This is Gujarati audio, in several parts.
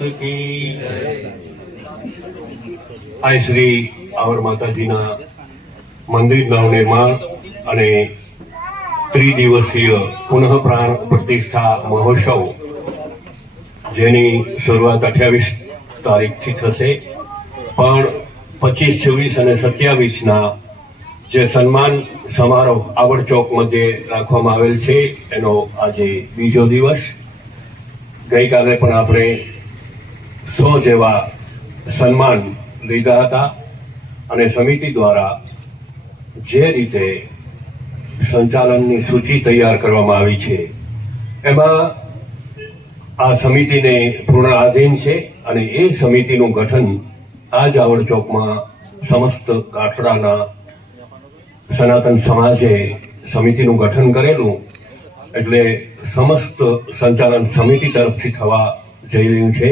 આ શ્રી આવર માતાજીના મંદિરના નિર્માણ અને ત્રિદિવસીય પુનઃ પ્રાણ પ્રતિષ્ઠા મહોત્સવ જેની શરૂઆત 28 તારીખથી થશે, પણ 25, 26 અને 27ના જે સન્માન સમારોહ આવડ ચોક મધ્યે રાખવામાં આવેલ છે એનો આજે બીજો દિવસ. ગઈકાલે પણ આપણે 100 જેવા સન્માન લીધા હતા અને સમિતિ દ્વારા જે રીતે સંચાલનની સૂચિ તૈયાર કરવામાં આવી છે એમાં આ સમિતિને પૂર્ણ આધીન છે અને એ સમિતિનું ગઠન આજ આવડ ચોકમાં સમસ્ત કાઠડાના સનાતન સમાજે સમિતિનું ગઠન કરેલું, એટલે સમસ્ત સંચાલન સમિતિ તરફથી થવા જઈ રહ્યું છે.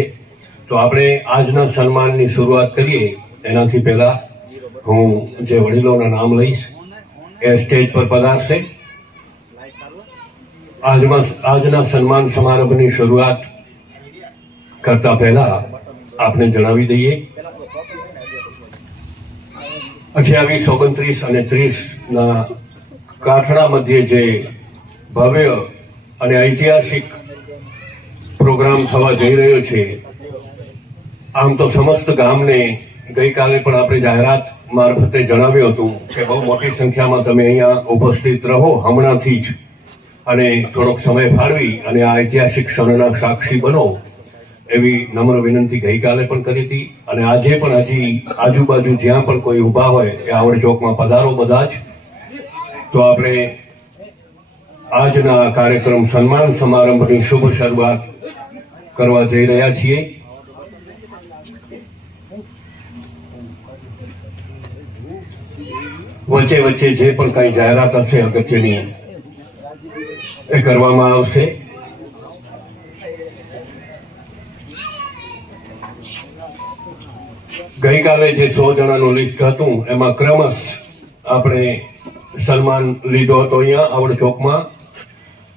તો આપણે આજના સન્માનની શરૂઆત કરીએ એનાથી પહેલા હું જે વડીલોના નામ લઈશ એ સ્ટેજ પર પધારશે. આજના સન્માન સમારંભની શરૂઆત કરતા પહેલા આપને જણાવી દઈએ 28, 29 અને 30ના કાઠડા મધ્યે જે ભવ્ય અને ઐતિહાસિક પ્રોગ્રામ થવા જઈ રહ્યો છે, આમ તો સમસ્ત ગામને ગઈકાલે પણ આપણે જાહેરાત મારફતે જણાવ્યું હતું કે બહુ મોટી સંખ્યામાં તમે અહીંયા ઉપસ્થિત રહો હમણાંથી જ, અને થોડોક સમય ફાળવી અને આ ઐતિહાસિક ક્ષણના સાક્ષી બનો એવી નમ્ર વિનંતી ગઈકાલે પણ કરી હતી. અને આજે પણ હજી આજુબાજુ જ્યાં પણ કોઈ ઊભા હોય એ આવડ ચોકમાં પધારો બધા જ. તો આપણે આજના કાર્યક્રમ સન્માન સમારંભની શુભ શરૂઆત કરવા જઈ રહ્યા છીએ. વચ્ચે વચ્ચે જે પણ કઈ જાહેરાત હશે અગત્યની એ કરવામાં આવશે. ગઈકાલે જે 100 જણાનું લિસ્ટ હતું એમાં ક્રમશ આપણે સન્માન લીધો હતો અહીંયા આવડ ચોકમાં.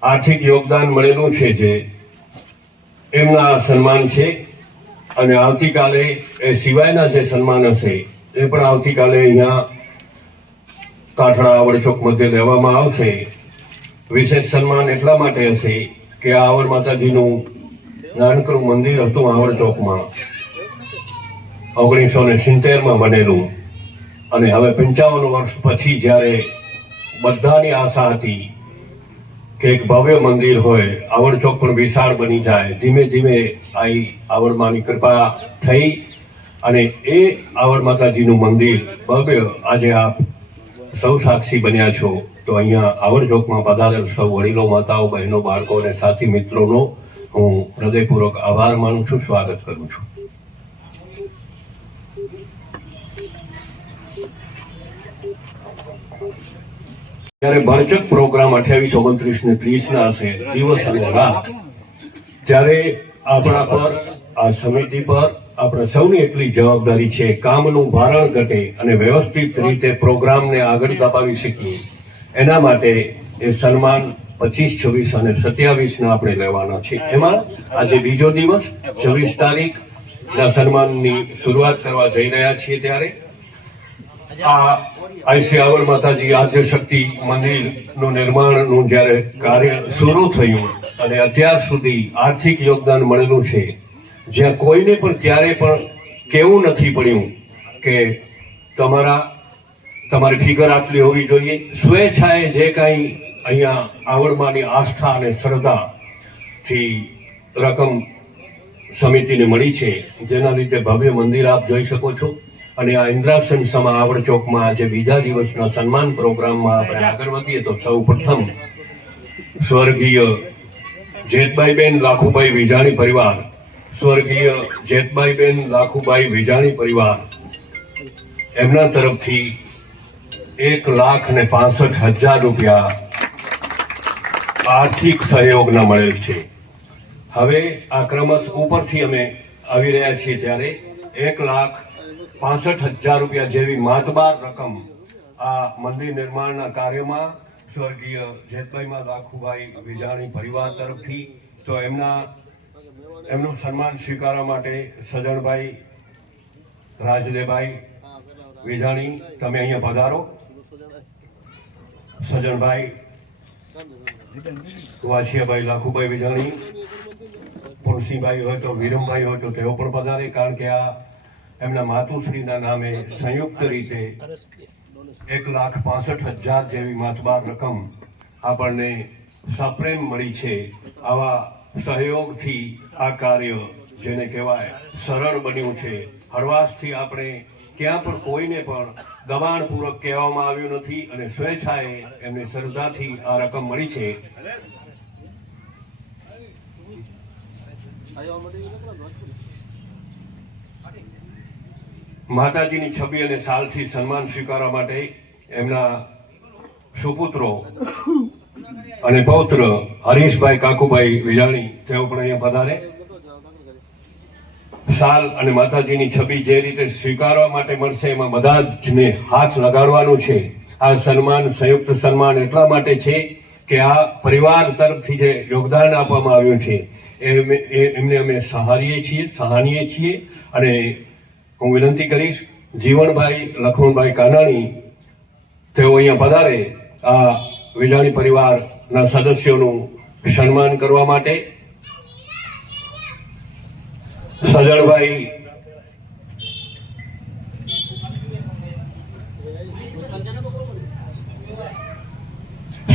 આર્થિક યોગદાન મળેલું છે જે એમના સન્માન છે, અને આવતીકાલે એ સિવાયના જે સન્માન હશે એ પણ આવતીકાલે અહીંયા કાઠડા આવડ ચોક મધ્યે લેવામાં આવશે. વિશેષ સન્માન એટલા માટે હશે કે આ આવડ માતાજીનું નાનકડું મંદિર હતું આવડ ચોકમાં 1970માં બનેલું, અને હવે 55 વર્ષ પછી જ્યારે બધાની આશા હતી કે એક ભવ્ય મંદિર હોય, આવડ ચોક પણ વિશાળ બની જાય, ધીમે ધીમે આવડ માની કૃપા થઈ અને એ આવડ માતાજીનું મંદિર ભવ્ય આજે આપ સૌ સાક્ષી બન્યા છો. તો અહીંયા આવડ ચોકમાં પધારેલ સૌ વડીલો, માતાઓ, બહેનો, બાળકો અને સાથી મિત્રોનો હું હૃદયપૂર્વક આભાર માનું છું, સ્વાગત કરું છું. જ્યારે ભરચક પ્રોગ્રામ 28, 29 ને 30ના હશે દિવસ અને રાત, ત્યારે આપણા પર આ સમિતિ પર આપણે સૌની એટલી જવાબદારી છે કામનું ભારણ ઘટે અને વ્યવસ્થિત રીતે પ્રોગ્રામને આગળ દબાવી શકીએ. એના માટે એ સન્માન 25, 26 અને 27ના આપણે લેવાના છે. એમાં આજે બીજો દિવસ 24 તારીખના સન્માનની શરૂઆત કરવા જઈ રહ્યા છીએ. ત્યારે આ શ્રી આવડ માતાજી આદ્યશક્તિ મંદિરનું નિર્માણનું જ્યારે કાર્ય શરૂ થયું અને અત્યાર સુધી આર્થિક યોગદાન મળેલું છે, જ્યાં કોઈને પણ ક્યારે પણ કેવું નથી પડ્યું કે તમારી ફિગર આટલી હોવી જોઈએ. સ્વેચ્છાએ જે કાંઈ અહીંયા આવડમાંની આસ્થા અને શ્રદ્ધાથી રકમ સમિતિને મળી છે, જેના લીધે ભવ્ય મંદિર આપ જોઈ શકો છો. અને આ ઇન્દ્રાસન સમા આવડ ચોકમાં આજે બીજા દિવસના સન્માન પ્રોગ્રામમાં આપણે આગળ વધીએ તો સૌ પ્રથમ સ્વર્ગીય જેતબાઈબેન લાખુભાઈ વિજાણી પરિવાર, સ્વર્ગીય જેતબાઈબેન લાખુભાઈ વિજાણી પરિવાર, એમના તરફથી 1,65,000 રૂપિયા આર્થિક સહયોગના મળેલ છે. હવે આ ક્રમશ ઉપરથી અમે આવી રહ્યા છીએ, ત્યારે 1,65,000 રૂપિયા જેવી માતબાર રકમ આ મંદિર નિર્માણના કાર્યમાં સ્વર્ગીય જેતબાઈમાં લાખુભાઈ વિજાણી પરિવાર તરફથી, તો એમના એમનું સન્માન સ્વીકારવા માટે સજણભાઈ રાજદેવભાઈ વેજાણી, તમે અહીંયા પધારો. સજણભાઈ વાછિયાભાઈ લાખુભાઈ વેજાણી, પુણસિંહભાઈ હોય તો વિરમભાઈ હોય તો તેઓ પણ પધારે, કારણ કે આ એમના માતુશ્રીના નામે સંયુક્ત રીતે 1,65,000 જેવી માતબાર રકમ આપણને સપ્રેમ મળી છે. આવા સહયોગથી આ કાર્ય જેને કહેવાય સરળ બન્યું છે. હળવાશથી આપણે ક્યાં પણ કોઈને પણ દબાણપૂર્વક કહેવામાં આવ્યું નથી અને સ્વેચ્છાએ એમને શ્રદ્ધાથી આ રકમ મળી છે. માતાજીની છબી અને સાલથી સન્માન સ્વીકારવા માટે એમના સુપુત્રો અને પૌત્ર હરીશભાઈ કાકુભાઈ વેજાણી તેઓ પણ અહીંયા પધારે. સાલ અને માતાજીની છબી જે રીતે સ્વીકારવા માટે મળશે એમાં બધા જને હાથ લગાડવાનું છે. આ સન્માન સંયુક્ત સન્માન એટલા માટે છે કે આ પરિવાર તરફથી જે યોગદાન આપવામાં આવ્યું છે એમને અમે સહારીએ છીએ અને હું વિનંતી કરીશ જીવણભાઈ લખમણભાઈ કાનાણી તેઓ અહીંયા પધારે આ વેજાણી પરિવારના સદસ્યોનું સન્માન કરવા માટે. સજણભાઈ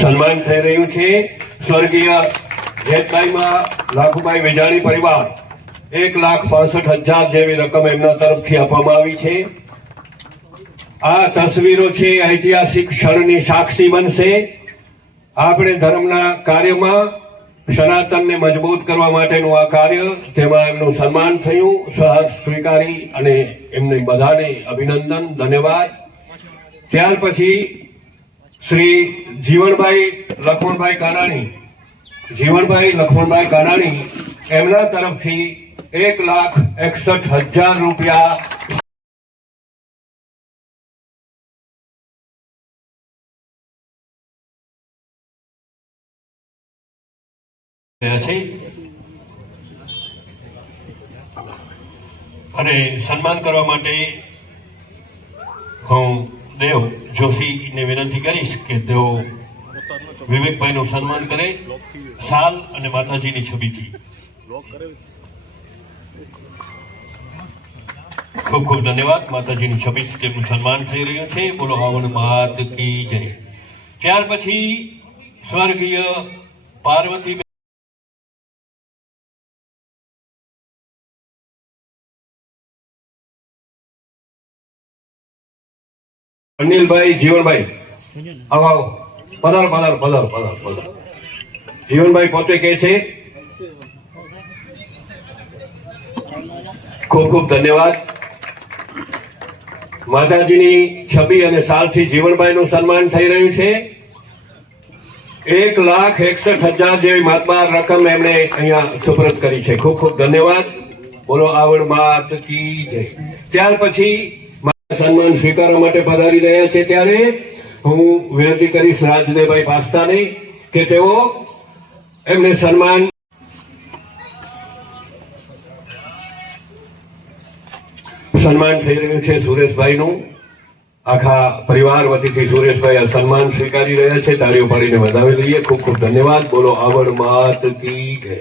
સન્માન થઈ રહ્યું છે. સ્વર્ગીય જેઠભાઈમાં લાખુભાઈ વેજાણી પરિવાર 1,65,000 જેવી રકમ એમના તરફથી આપવામાં આવી છે. આ તસવીરો છે ઐતિહાસિક ક્ષણની સાક્ષી બનશે. આપણે ધર્મના કાર્યમાં સનાતનને મજબૂત કરવા માટેનું આ કાર્ય, તેમાં એમનું સન્માન થયું. સહર્ષ સ્વીકારી અને એમને બધાને અભિનંદન, ધન્યવાદ. ત્યાર પછી શ્રી જીવણભાઈ લખમણભાઈ કાનાણી એમના તરફથી 1,61,000 રૂપિયા છે અને સન્માન કરવા માટે હું દેવ જોશીને વિનંતી કરીશ કે તેઓ વિવેકભાઈનું સન્માન કરે સાલ અને માતાજીની છબીથી. ખૂબ ખૂબ ધન્યવાદ. માતાજીની છબીથી તેમનું સન્માન થઈ રહ્યું છે. બોલો આવણ માત કી જય. ત્યાર પછી સ્વર્ગીય પાર્વતી અનિલભાઈ જીવનભાઈ આવો પધારો. જીવનભાઈ પોતે કહે છે ખૂબ ખૂબ ધન્યવાદ. માતાજીની છબી અને સાલથી જીવનભાઈનું સન્માન થઈ રહ્યું છે. 1,61,000 જેવી માતબાર રકમ એમણે અહીંયા સુપરત કરી છે. ખૂબ ખૂબ ધન્યવાદ. બોલો આવડ માત કી જય. ત્યાર પછી સન્માન સ્વીકારવા માટે પધારી રહ્યા છે ત્યારે હું વિનંતી કરીશ રાજદેવભાઈ પાસ્તાને કે તેઓ એમને સન્માન થઈ રહ્યું છે. સુરેશભાઈનું આખા પરિવાર વતીથી સુરેશભાઈ આ સન્માન સ્વીકારી રહ્યા છે. તાળીઓ પાડીને વધાવી લઈએ. ખૂબ ખૂબ ધન્યવાદ. બોલો આવડ માત કી જય.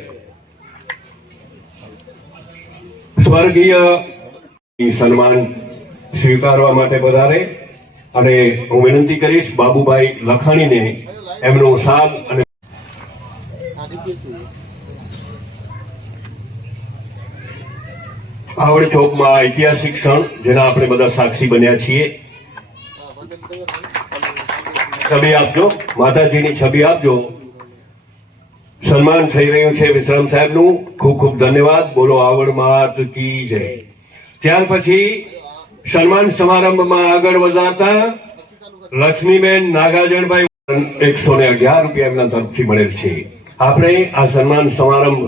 સ્વર્ગીય સન્માન સ્વીકારવા માટે પધારે અને હું વિનંતી કરીશ બાબુભાઈ લખાણીને એમનું સાલ અને આવડ ચોકમાં ઐતિહાસિક ક્ષણ જેના આપણે બધા સાક્ષી બન્યા છીએ. છબી આપજો, માતાજીની છબી આપજો. સન્માન થઈ રહ્યું છે વિશ્રામ સાહેબનું. ખૂબ ખૂબ ધન્યવાદ. બોલો આવડ માત કી જય. ત્યાર પછી સન્માન સમારંભમાં આગળ વધારતા લક્ષ્મીબેન નાગાજણભાઈ 111 રૂપિયા એમના તરફથી મળેલ છે. આપણે આ સન્માન સમારંભ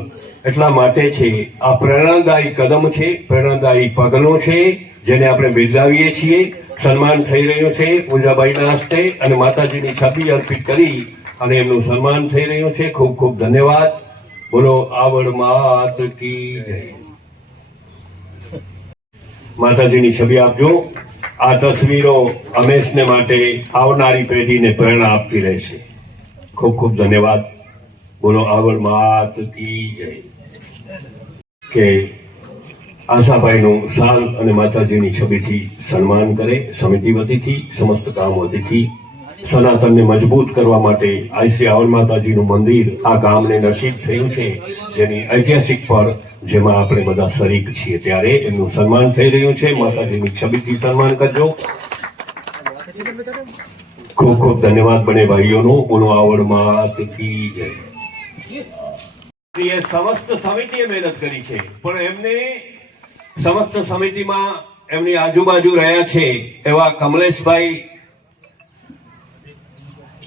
એટલા માટે છે, આ પ્રેરણાદાયી કદમ છે, પ્રેરણાદાયી પગલું છે જેને આપણે બિરદાવીએ છીએ. સન્માન થઈ રહ્યું છે પૂજાબાઈના હસ્તે અને માતાજીની છબી અર્પિત કરી અને એમનું સન્માન થઈ રહ્યું છે. ખૂબ ખૂબ ધન્યવાદ. બોલો આવડ માત કી જય. માતાજીની છબી આપજો. આ તસવીરો હંમેશને માટે આવનારી પેઢીને પ્રેરણા આપતી રહેશે. ખૂબ ખૂબ ધન્યવાદ. બોલો આવડ માત કી જય. કે આશાભાઈનું શાલ અને માતાજીની છબીથી સન્માન કરે સમિતિ વતીથી, સમસ્ત ગામ વતીથી. સનાતનને મજબૂત કરવા માટે આઈસી આવડ માતાજીનું મંદિર આ ગામને નસીબ થયું છે, જેની ઐતિહાસિક પળ જેમાં આપણે બધા શરીક છીએ, ત્યારે એમનું સન્માન થઈ રહ્યું છે. માતાજીની છબીથી સન્માન કરજો. ખૂબ ખૂબ ધન્યવાદ બને ભાઈઓનો. બોલો આવડ માત કી જય. એ સમસ્ત સમિતિએ મહેનત કરી છે, પણ એમને સમસ્ત સમિતિમાં એમની આજુબાજુ રહ્યા છે એવા કમલેશભાઈ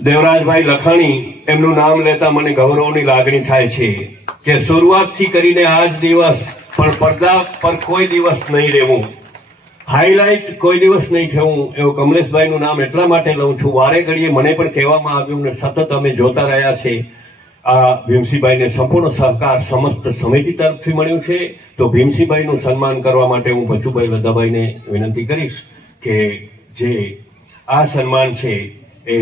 દેવરાજભાઈ લખાણી, એમનું નામ લેતા મને ગૌરવની લાગણી થાય છે કે શરૂઆતથી કરીને આજ દિવસ પણ પડદા પર કોઈ દિવસ નહીં રહેવું, હાઈલાઇટ કોઈ દિવસ નહીં થવું. એવું કમલેશભાઈનું નામ એટલા માટે લઉં છું, વારે ઘડીએ મને પણ કહેવામાં આવ્યું ને સતત અમે જોતા રહ્યા છે. આ ભીમસિંહભાઈને સંપૂર્ણ સહકાર સમસ્ત સમિતિ તરફથી મળ્યું છે. તો ભીમસિંહભાઈનું સન્માન કરવા માટે હું બચુભાઈ લદ્દાભાઈને વિનંતી કરીશ કે જે આ સન્માન છે એ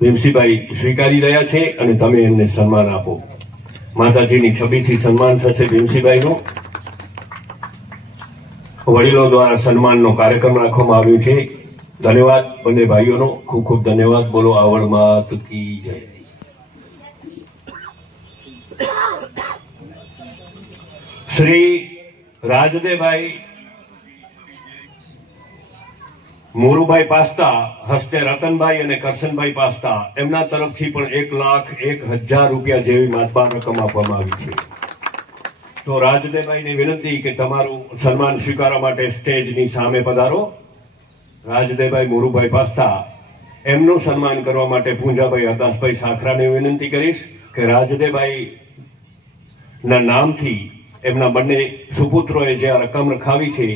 ભીમસિંહભાઈ સ્વીકારી રહ્યા છે અને તમે એમને સન્માન આપો. માતાજીની છબીથી સન્માન થશે ભીમસિંહભાઈનું. વડીલો દ્વારા સન્માનનો કાર્યક્રમ રાખવામાં આવ્યો છે. ધન્યવાદ બંને ભાઈઓનો. ખૂબ ખૂબ ધન્યવાદ. બોલો આવડ માત કી જય. શ્રી રાજદેભાઈ મોરુભાઈ પાસ્તા હસ્તે રતનભાઈ અને કરશનભાઈ પાસ્તા એમના તરફથી પણ 1,01,000 રૂપિયા જેવી માતબાર રકમ આપવામાં આવી છે. તો રાજદેભાઈને વિનંતી કે તમારું સન્માન સ્વીકારવા માટે સ્ટેજની સામે પધારો. રાજદેભાઈ મોરુભાઈ પાસ્તા, એમનું સન્માન કરવા માટે પૂંજાભાઈ હરદાસભાઈ સાખરાને વિનંતી કરીશ કે રાજદેભાઈ ના નામથી એમના બંને સુપુત્રોએ જે આ રકમ રખાવી છે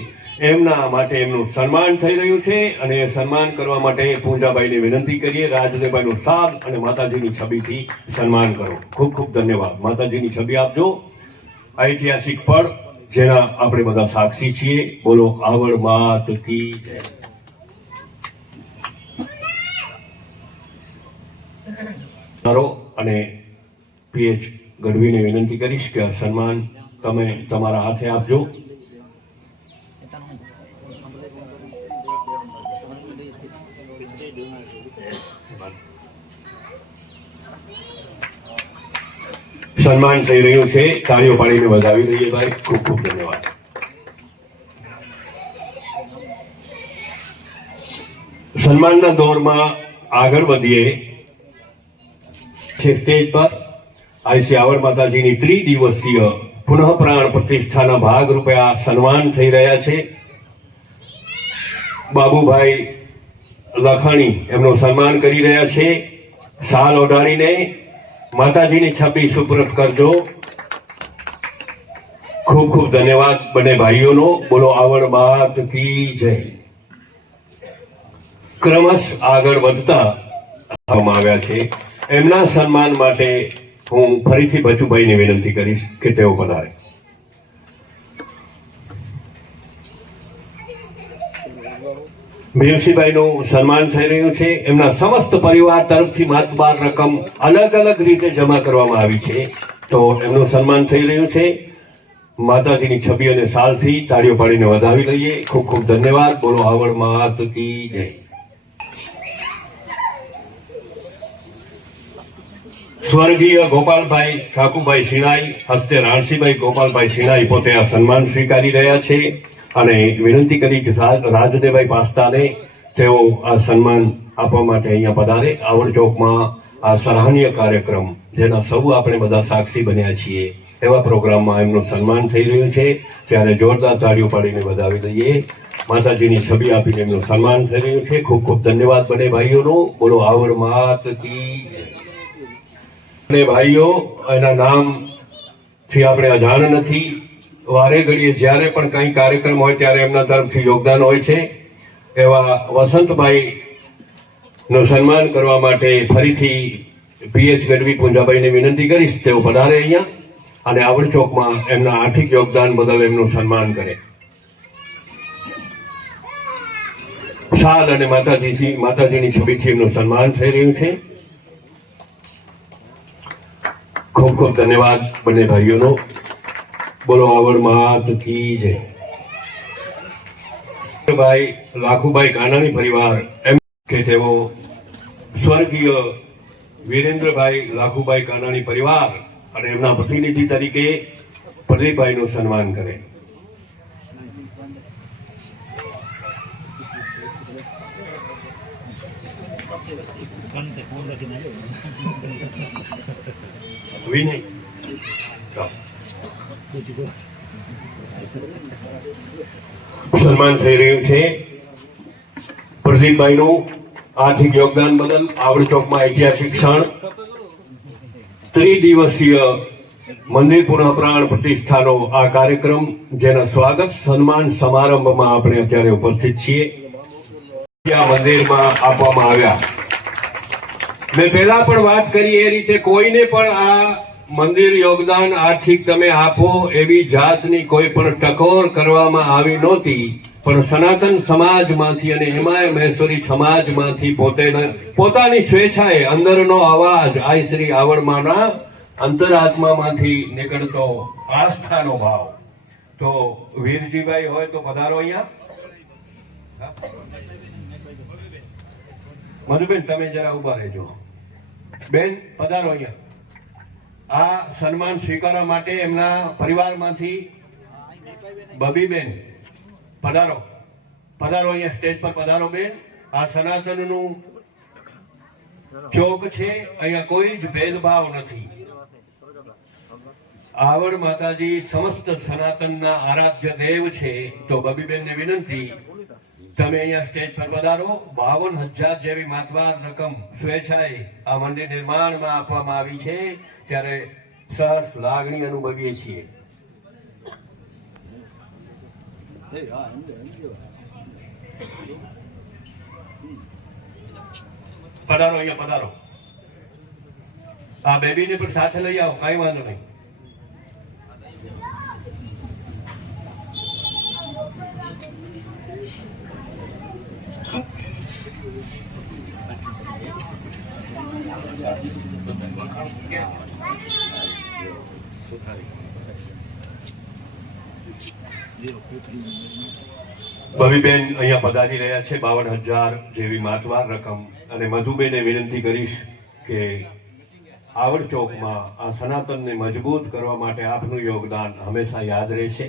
એમના માટે એમનું સન્માન થઈ રહ્યું છે અને એ સન્માન કરવા માટે પૂંજાભાઈને વિનંતી કરીએ. રાજદેવભાઈનું શાલ અને માતાજીની છબીથી સન્માન કરો. ખૂબ ખૂબ ધન્યવાદ. માતાજીની છબી આપજો. ઐતિહાસિક પળ જેના આપણે બધા સાક્ષી છીએ. બોલો આવડ માત કી જય. અને પીએચ ગઢવીને વિનંતી કરીશ કે આ સન્માન તમે તમારા હાથે આપજો. સન્માન થઈ રહ્યું છે. તાળીઓ પાડીને વધાવી દઈએ ભાઈ. ખૂબ ખૂબ ધન્યવાદ. સન્માનના દોરમાં આગળ વધીએ છે. સ્ટેજ પર આઈસી આવડ માતાજીની ત્રિદિવસીય પુનઃ પ્રાણ પ્રતિષ્ઠાના ભાગરૂપે આ સન્માન થઈ રહ્યા છે. બાબુભાઈ લખાણી એમનું સન્માન કરી રહ્યા છે. શાલ ઓઢાડીને માતાજીની છબી સુપરત કરજો. ખૂબ ખૂબ ધન્યવાદ બંને ભાઈઓનો. બોલો આવડ માત કી જય. ક્રમશ આગળ વધતા આવ્યા છે. એમના સન્માન માટે હું ફરીથી બચુભાઈને વિનંતી કરીશ કે તેઓ પધારે. ભીમસિંહભાઈનું સન્માન થઈ રહ્યું છે. એમના સમસ્ત પરિવાર તરફથી માતબાર રકમ અલગ અલગ રીતે જમા કરવામાં આવી છે. તો એમનું સન્માન થઈ રહ્યું છે. માતાજીની છબી અને શાલથી તાળીઓ પાડીને વધાવી લઈએ. ખૂબ ખૂબ ધન્યવાદ. બોલો આવડ માત કી જય. સ્વર્ગીય ગોપાલભાઈ ઠાકુભાઈ શિણાઈ હસ્તે રાણસીભાઈ ગોપાલભાઈ શિણાઈ પોતે આ સન્માન સ્વીકારી રહ્યા છે અને વિનંતી કરી રાજદેવભાઈ પાસ્તાને તેઓ આ સન્માન આપવા માટે અહીંયા પધારે. આવડ ચોકમાં આ સરાહનીય કાર્યક્રમ જેના સૌ આપણે બધા સાક્ષી બન્યા છીએ એવા પ્રોગ્રામમાં એમનું સન્માન થઈ રહ્યું છે. ત્યારે જોરદાર તાળીઓ પાડીને વધાવી દઈએ. માતાજીની છબી આપીને એમનું સન્માન થઈ રહ્યું છે. ખૂબ ખૂબ ધન્યવાદ બંને ભાઈઓનો. બોલો આવડ માત કી. અને ભાઈઓ એના નામથી આપણે અજાણ નથી. વારે ઘડીએ જ્યારે પણ કંઈ કાર્યક્રમ હોય ત્યારે એમના તરફથી યોગદાન હોય છે. એવા વસંતભાઈ નું સન્માન કરવા માટે ફરીથી પીએચ ગઢવી પૂંજાભાઈને વિનંતી કરીશ તેઓ પધારે અહીંયા. અને આવડ ચોકમાં એમના આર્થિક યોગદાન બદલ એમનું સન્માન કરે. શાલ અને માતાજીની છબીથી એમનું સન્માન થઈ રહ્યું છે. ખૂબ ખૂબ ધન્યવાદ બંને ભાઈઓનો. બોલો આવડ માત કી જય. ભાઈ લાખુભાઈ કાનાણી પરિવાર એમ કે તેઓ સ્વર્ગીય વીરેન્દ્રભાઈ લાખુભાઈ કાનાણી પરિવાર અને એમના પ્રતિનિધિ તરીકે પ્રદીપભાઈનું સન્માન કરે. વિનય સન્માન થઈ રહ્યું છે પ્રદીપભાઈનું આર્થિક યોગદાન બદલ આવડ ચોકમાં ઐતિહાસિક ક્ષણ. ત્રિદિવસીય મંદિર પુનઃપ્રાણ પ્રતિષ્ઠાનો આ કાર્યક્રમ જેના સ્વાગત સન્માન સમારંભમાં આપણે અત્યારે ઉપસ્થિત છીએ. આ મંદિરમાં આપવામાં આવ્યા. મેં પહેલા પણ વાત કરી એ રીતે કોઈને પણ આ મંદિર યોગદાન આર્થિક તમે આપો એવી જાતની કોઈ પણ ટકોર કરવામાં આવી નહોતી, પણ સનાતન સમાજમાંથી અને એમાંય મહેશ્વરી સમાજમાંથી પોતાની સ્વેચ્છાએ અંદરનો અવાજ આ શ્રી આવડમાના અંતરાત્મામાંથી નીકળતો આસ્થાનો ભાવ. તો વીરજીભાઈ હોય તો પધારો અહીંયા. મધુબેન તમે જરા ઉભા રહેજો. બેન પધારો અહીંયા. આ સન્માન સ્વીકારવા માટે એમના પરિવારમાંથી બબીબેન પધારો. પધારો અહીંયા સ્ટેજ પર પધારો બેન. આ સનાતનનું ચોક છે, અહીંયા કોઈ જ ભેદભાવ નથી. આવડ માતાજી સમસ્ત સનાતનના આરાધ્ય દેવ છે. તો બબીબેનને વિનંતી તમે અહીંયા સ્ટેજ પર પધારો. 52,000 જેવી માતબાર રકમ સ્વેચ્છાએ આ મંદિર નિર્માણમાં આપવામાં આવી છે, ત્યારે સરસ લાગણી અનુભવીએ છીએ. પધારો અહીંયા પધારો. આ બેબીને પણ સાથે લઈ આવો, કઈ વાંધો નહીં. બબીબેન અહીંયા પધારી રહ્યા છે. 52,000 જેવી માતવાર રકમ. અને મધુબેને વિનંતી કરીશ કે આવડ ચોકમાં આ સનાતનને મજબૂત કરવા માટે આપનું યોગદાન હંમેશા યાદ રહેશે.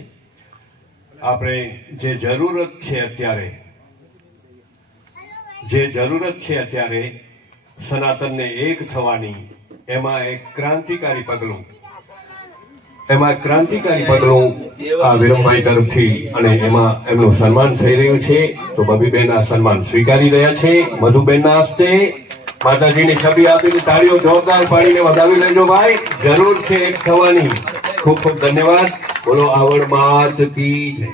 આપણે જે જરૂરત છે અત્યારે સનાતનને એક થવાની, એમાં એક ક્રાંતિકારી પગલું આ વિરમભાઈ તરફથી અને એમાં એમનું સન્માન થઈ રહ્યું છે. તો બબીબેન આ સન્માન સ્વીકારી રહ્યા છે. મધુબેનના હસ્તે માતાજીની છબી આપીને તાળીઓ જોરદાર પાડીને વધાવી લેજો ભાઈ. જરૂર છે એક થવાની. ખૂબ ખૂબ ધન્યવાદ. બોલો આવડ માત કી જય.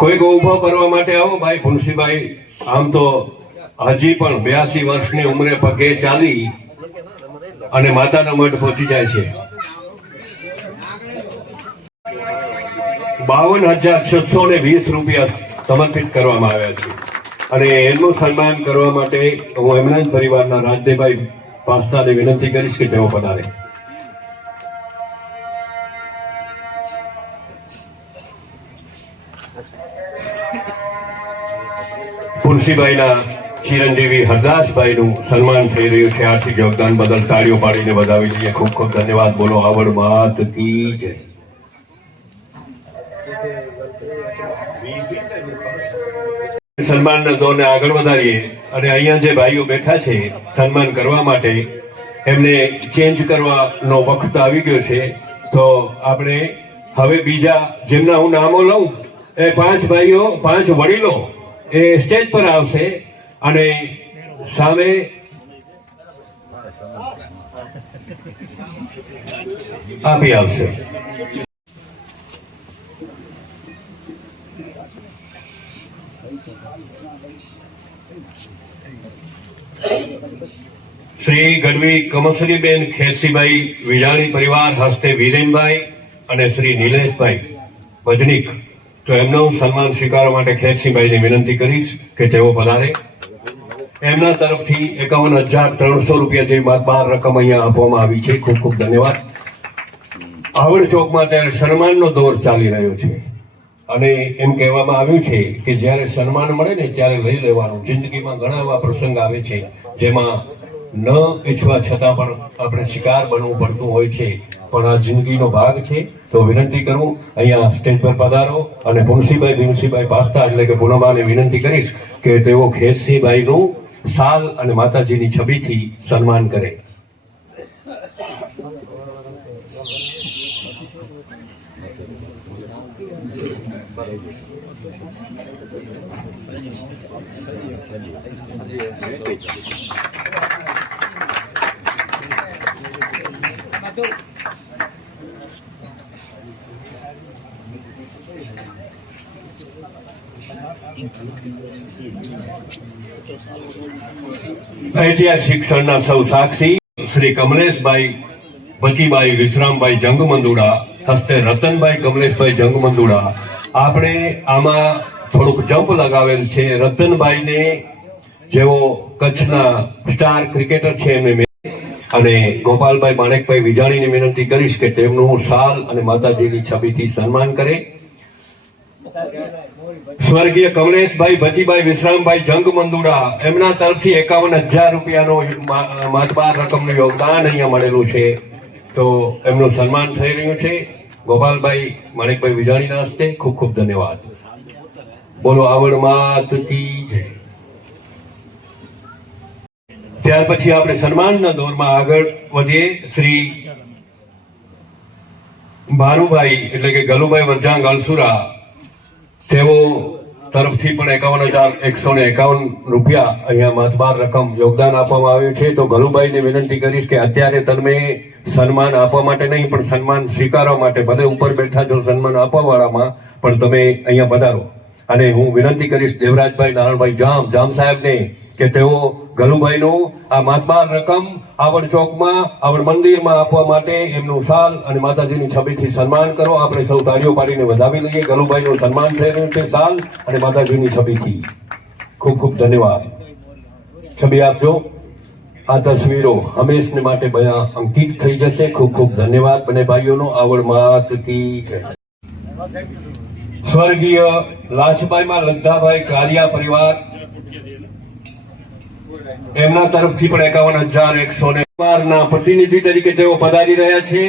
કોઈક ઉભો કરવા માટે આવો ભાઈ. પુનસીભાઈ આમ તો હજી પણ 82 વર્ષની ઉંમરે પગે ચાલી અને માતાના મઢ પહોંચી જાય છે. 52,620 રૂપિયા સમર્પિત કરવામાં આવ્યા છે. અને એમનું સન્માન કરવા માટે હું એમના જ પરિવારના રાજદેવભાઈ પાસ્તાને વિનંતી કરીશ કે તેઓ પધારે. પુનસીભાઈના ચિરંજીવી હરદાસભાઈનું સન્માન થઈ રહ્યું છે. આર્થિક યોગદાન બદલ તાળીઓ પાડીને વધાવી લઈએ. ખૂબ ખૂબ ધન્યવાદ. બોલો આવડ માત કી જય. સન્માનના દોરને આગળ વધારીએ અને અહીંયા જે ભાઈઓ બેઠા છે સન્માન કરવા માટે, એમને ચેન્જ કરવાનો વખત આવી ગયો છે. તો આપણે હવે બીજા જેમના હું નામો લઉં એ 5 ભાઈઓ, 5 વડીલો એ સ્ટેજ પર આવશે અને સામે આપી આવશે. શ્રી ગઢવી કમસરીબેન ખેરસીભાઈ વિજાણી પરિવાર હસ્તે વીરેનભાઈ અને શ્રી નિલેશભાઈ ભજનીક, તો એમનું સન્માન સ્વીકારવા માટે ખેરસીભાઈને વિનંતી કરીશ કે તેઓ પધારે. એમના તરફથી 51,300 રૂપિયા જેવી માતબાર રકમ અહીંયા આપવામાં આવી છે. ખૂબ ખૂબ ધન્યવાદ. આવડ ચોકમાં ત્યારે સન્માનનો દોર ચાલી રહ્યો છે અને એમ કહેવામાં આવ્યું છે કે જ્યારે સન્માન મળે ને ત્યારે લઈ લેવાનું. જિંદગીમાં ઘણા એવા પ્રસંગ આવે છે જેમાં ન ઈચ્છવા છતાં પણ આપણે શિકાર બનવું પડતું હોય છે, પણ આ જિંદગીનો ભાગ છે. તો વિનંતી કરું અહીંયા સ્ટેજ પર પધારો અને ભીમસીભાઈ પાસ્તા એટલે કે પૂનમાને વિનંતી કરીશ કે તેઓ ખેરસીભાઈનું સાલ અને માતાજીની છબીથી સન્માન કરે. ઐતિહાસિક ક્ષણના સૌ સાક્ષી શ્રી કમલેશભાઈ બચીભાઈ વિશ્રામભાઈ જંગમંદુડા હસ્તે રતનભાઈ કમલેશભાઈ જંગમંદુડા. આપણે આમાં થોડુંક જમ્પ લગાવેલ છે. રતનભાઈને જેઓ કચ્છના સ્ટાર ક્રિકેટર છે એમને અને ગોપાલભાઈ માણેકભાઈ વિજાણીને વિનંતી કરીશ કે તેમનું સાલ અને માતાજીની છબીથી સન્માન કરે. સ્વર્ગીય કમલેશભાઈ બચીભાઈ વિશ્રામભાઈ જંગમંદુડા, એમના તરફથી 51,000 રૂપિયાનો માતબાર રકમનું યોગદાન અહીંયા મળેલું છે. તો એમનું સન્માન થઈ રહ્યું છે ગોપાલભાઈ માણેકભાઈ વિજાણીના હસ્તે. ખૂબ ખૂબ ધન્યવાદ. બોલો આવડ માત કી જય. ત્યાર પછી આપણે સન્માનના દોરમાં આગળ વધીએ. શ્રી ભારુભાઈ એટલે કે ગલુભાઈ વરજાંગ અલસુરા, તેઓ તરફથી પણ 51,151 રૂપિયા અહીંયા માતબાર રકમ યોગદાન આપવામાં આવ્યું છે. તો ગલુભાઈને વિનંતી કરીશ કે અત્યારે તમે સન્માન આપવા માટે નહીં પણ સન્માન સ્વીકારવા માટે, ભલે ઉપર બેઠા છો સન્માન આપવા વાળામાં, પણ તમે અહીંયા પધારો. અને હું વિનંતી કરીશ દેવરાજભાઈ નારાયણભાઈ જામ સાહેબને કે તેઓ ગલુભાઈનું આ માતબાર રકમ આવડ ચોકમાં આવડ મંદિરમાં આપવા માટે એમનું સાલ અને માતાજીની છબીથી સન્માન કરો. આપણે સૌ તાળીઓ પાડીને વધાવી લઈએ. ગલુભાઈનું સન્માન થઈ રહ્યું છે સાલ અને માતાજીની છબીથી. ખૂબ ખૂબ ધન્યવાદ. છબી આપજો. આ તસવીરો હંમેશને માટે અંકિત થઈ જશે. ખૂબ ખૂબ ધન્યવાદ બંને ભાઈઓનો. આવડ માત કી જય. સ્વર્ગીય લાજભાઈમાં લદ્ધાભાઈ કારિયા પરિવાર, એમના તરફથી પણ 51,100 પ્રતિનિધિ તરીકે તેઓ પધારી રહ્યા છે.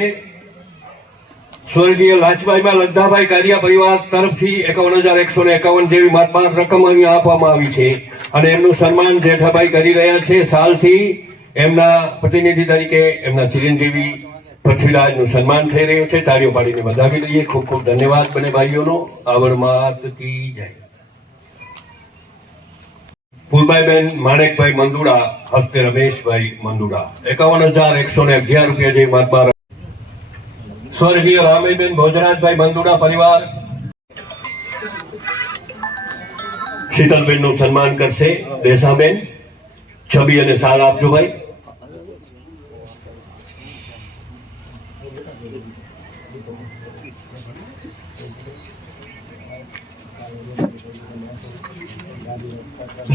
સ્વર્ગીય લાજભાઈમાં લદ્ધાભાઈ કારિયા પરિવાર તરફથી 51,151 જેવી માતબાર રકમ અહીંયા આપવામાં આવી છે અને એમનું સન્માન જેઠાભાઈ કરી રહ્યા છે. સાલથી એમના પ્રતિનિધિ તરીકે એમના ચિરંજીવી પૃથ્વીરાજનું સન્માન થઈ રહ્યું છે. તાળીઓ પાડીને વધાવી લઈએ. ખૂબ ખૂબ ધન્યવાદ બંને ભાઈઓનો. આવડ માત કી જય. ફૂલબાઈબેન માણેકભાઈ મંદુડા હસ્તે રમેશભાઈ મંદુડા, 51,111 રૂપિયા જેવી માતબાર. સ્વર્ગીય રામીબેન ભોજરાજભાઈ મંદુડા પરિવાર શીતલબેનનું સન્માન કરશે. દેસાબેન છબી અને સાલ આપજો ભાઈ.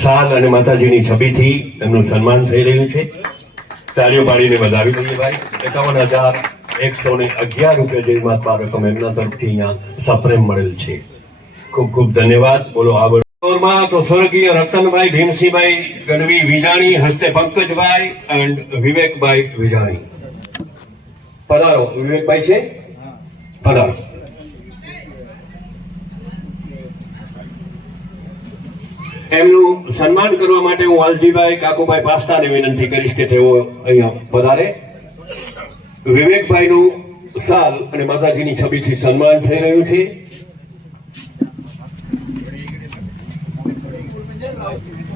સાલ અને માતાજીની છબીથી એમનું સન્માન થઈ રહ્યું છે. તાળીઓ પાડીને વધાવી લઈએ ભાઈ. 51,111 રૂપિયા જેવી માતબાર રકમ એમના તરફથી અહીંયા સપ્રેમ મળેલ છે. ખૂબ ખૂબ ધન્યવાદ. બોલો આવડ. તો સ્વર્ગીય રતનભાઈ ભીમસિંહભાઈ ગઢવી વિજાણી હસ્તે પંકજભાઈ એન્ડ વિવેકભાઈ વિજાણી. પધારો. વિવેકભાઈ છે, પધારો. એમનું સન્માન કરવા માટે હું વાલજીભાઈ કાકુભાઈ પાસ્તાને વિનંતી કરીશ કે તેઓ અહીંયા પધારે. વિવેકભાઈનું સાલ અને માતાજીની છબીથી સન્માન થઈ રહ્યું છે.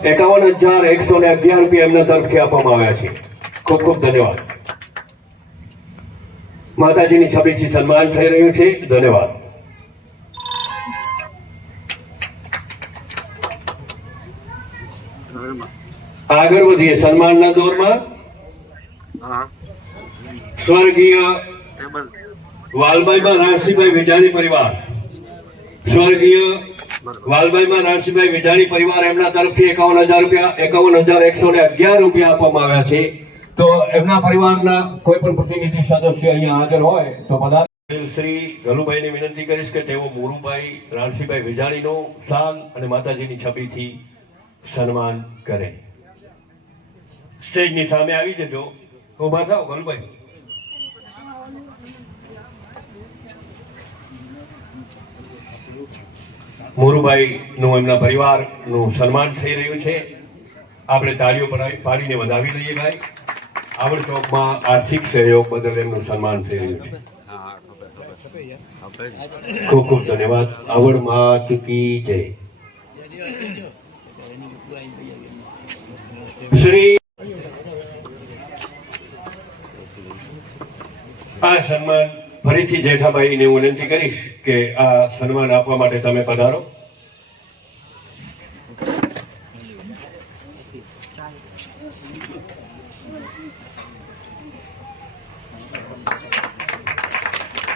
51,111 રૂપિયા એમના તરફથી આપવામાં આવ્યા છે. ખૂબ ખૂબ ધન્યવાદ. માતાજીની છબીથી સન્માન થઈ રહ્યું છે. ધન્યવાદ. આગળ વધીએ સન્માનના દોરમાં. સ્વર્ગીય વાલભાઈમાં રાણસીભાઈ વિજાણી પરિવાર, સ્વર્ગીય વાલભાઈમાં રાણસીભાઈ વિજાણી પરિવાર એમના તરફથી 51,111 રૂપિયા આપવામાં આવ્યા છે. તો એમના પરિવારના કોઈ પણ પ્રતિનિધિ સદસ્ય અહીંયા હાજર હોય તો પધારે. શ્રી ગલુભાઈને વિનંતી કરીશ કે તેઓ મોરુભાઈ રાણસીભાઈ વિજાણીનો શાલ અને માતાજીની છબીથી સન્માન કરે. સ્ટેજની સામે આવી જજો. ઉભા થાઓ ગલુભાઈ. મોરુભાઈ નું એમના પરિવારનું સન્માન થઈ રહ્યું છે. આપણે તાળીઓ પાડીને વધાવી લઈએ ભાઈ. આવડ ચોકમાં આર્થિક સહયોગ બદલ એમનું સન્માન થઈ રહ્યું છે. ખૂબ ખૂબ ધન્યવાદ. આવડ માત કી જય. શ્રી આ સન્માન ફરીથી જેઠાભાઈને હું વિનંતી કરીશ કે આ સન્માન આપવા માટે તમે પધારો.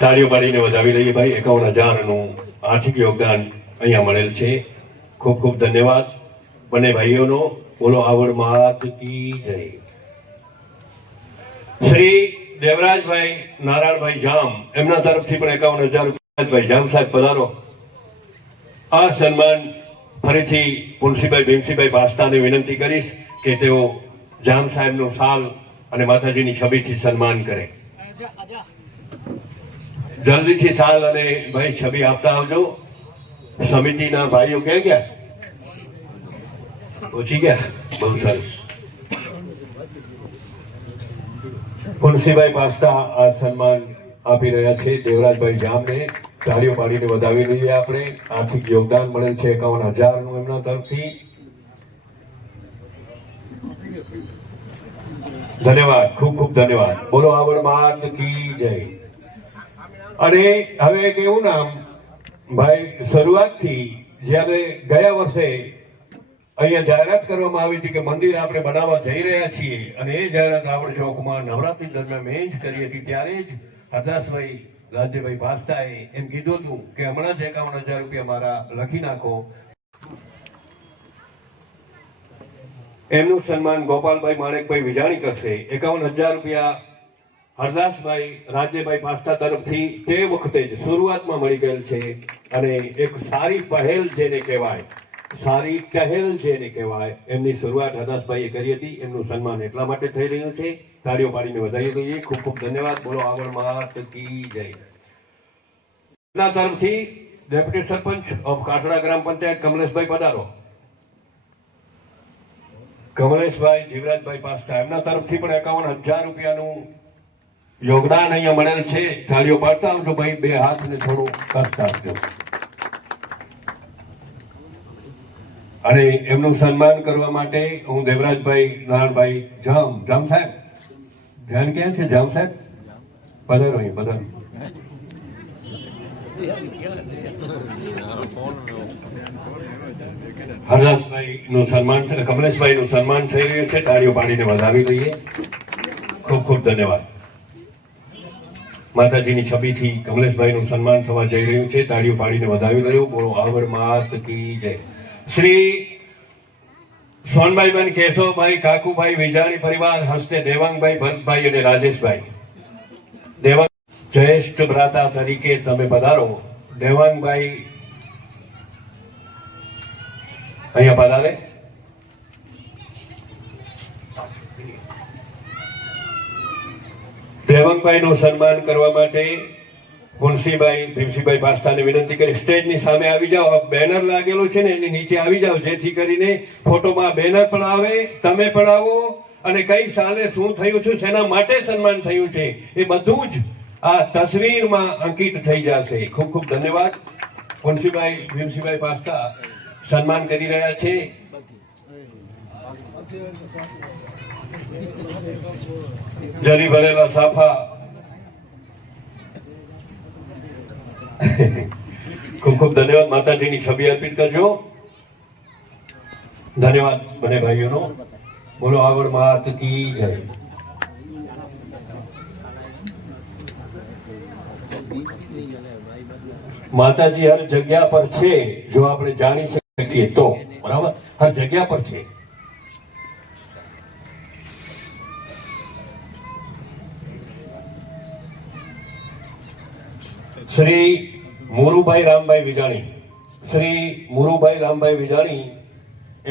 તાળીઓ પાડીને વધાવી લઈએ ભાઈ. 51,000 નું આર્થિક યોગદાન અહીંયા મળેલ છે. ખૂબ ખૂબ ધન્યવાદ બંને ભાઈઓનો. બોલો આવડ માત કી જય. શ્રી દેવરાજભાઈ નારાયણભાઈ જામ એમના તરફથી પણ 51,000 રૂપિયા. જામ સાહેબ પધારો. આ સન્માન ફરીથી પુનસીભાઈ ભીમસીભાઈ બાસ્તાને વિનંતી કરીશ કે તેઓ જામ સાહેબનો શાલ અને માતાજીની છબીથી સન્માન કરે. જલ્દીથી શાલ અને ભાઈ છબી આપતા આવજો. સમિતિના ભાઈઓ ક્યાં ગયા? પહોંચી ગયા. બહુ સરસ. પુનસીભાઈ પાસ્તા આ સન્માન આપી રહ્યા છે દેવરાજભાઈ જામને. તાળીઓ પાડીને વધાવી લઈએ આપણે. આર્થિક યોગદાન મળેલ છે 51,000 નું એમના તરફથી. ધન્યવાદ. ખૂબ ખૂબ ધન્યવાદ. બોલો આવડ માત કી જય. અને હવે એક એવું નામ ભાઈ, શરૂઆતથી જ્યારે ગયા વર્ષે અહીંયા જાહેરાત કરવામાં આવી હતી કે મંદિર આપણે બનાવવા જઈ રહ્યા છીએ અને એ જાહેરાત આવડ ચોકમાં નવરાત્રી દરમિયાન મેં જ કરી હતી. ત્યારે જ હરદાસભાઈ રાજ્યભાઈ પાસ્તાએ એમ કીધું હતું કે હમણાં જ 51,000 રૂપિયા મારા લખી નાખો. એમનું સન્માન ગોપાલભાઈ માણેકભાઈ વિજાણી કરશે. 51,000 રૂપિયા હરદાસભાઈ રાજ્યભાઈ પાસ્તા તરફથી તે વખતે જ શરૂઆતમાં મળી ગયેલ છે. અને એક સારી પહેલ જેને કહેવાય, સારી પહેલ જેને કહેવાય, એમની શરૂઆત હરદાસભાઈએ કરી હતી. એમનું સન્માન એટલા માટે થઈ રહ્યું છે. તાળીઓ પાડીને વધાવી લઈએ. ખૂબ ખૂબ ધન્યવાદ. બોલો આવડ માત કી જય. એમના તરફથી ડેપ્યુટી સરપંચ ઓફ કાઠડા ગ્રામ પંચાયત કમલેશભાઈ પધારો. કમલેશભાઈ જીવરાજભાઈ પાસ્તા એમના તરફથી પણ 51,000 રૂપિયાનું યોગદાન અહીંયા મળેલ છે. તાળીઓ પાડતા આવજો ભાઈ. બે હાથને થોડું કષ્ટ આપજો. અને એમનું સન્માન કરવા માટે હું દેવરાજભાઈ નારાયણભાઈ જામ સાહેબ, ધ્યાન ક્યાં છે? જામ સાહેબ પધારો અહીં, પધારો. હરદાસભાઈ નું સન્માન, કમલેશભાઈ નું સન્માન થઈ રહ્યું છે. તાળીઓ પાડીને વધાવી લઈએ. ખૂબ ખૂબ ધન્યવાદ. માતાજીની છબીથી કમલેશભાઈ નું સન્માન થવા જઈ રહ્યું છે. તાળીઓ પાડીને વધાવી રહ્યું. બોલો આવડ માત કી જય. શ્રી સોનભાઈ બેન કેશવભાઈ કાકુભાઈ વિજાણી પરિવાર હસ્તે દેવાંગભાઈ ભરતભાઈ અને રાજેશભાઈ દેવાંગ જ્યેષ્ઠ ભ્રાતા તરીકે તમે પધારો. દેવાંગભાઈ અહીંયા પધારે. દેવાંગભાઈ નું સન્માન કરવા માટે પુનસીભાઈ ભીમસીભાઈ પાસ્તાને વિનંતી કરી સ્ટેજની સામે આવી જાઓ. બેનર લાગેલું છે ને એની નીચે આવી જાઓ, જેથી કરીને ફોટોમાં બેનર પણ આવે, તમે પણ આવો અને કઈ સાલે શું થયું છે, શેના માટે સન્માન થયું છે એ બધું જ આ તસવીરમાં અંકિત થઈ જશે. ખૂબ ખૂબ ધન્યવાદ. પુનસીભાઈ ભીમસીભાઈ પાસ્તા સન્માન કરી રહ્યા છે. જરી ભરેલા સાફા. ખૂબ ખૂબ ધન્યવાદ. માતાજીની છબી અર્પિત કરજો. ધન્યવાદ બંને ભાઈઓનો. બોલો આવડ માત કી જય. માતાજી હર જગ્યા પર છે, જો આપણે જાણી શકીએ તો, બરાબર, હર જગ્યા પર છે. શ્રી મોરુભાઈ રામભાઈ વિજાણી, શ્રી મોરુભાઈ રામભાઈ વિજાણી,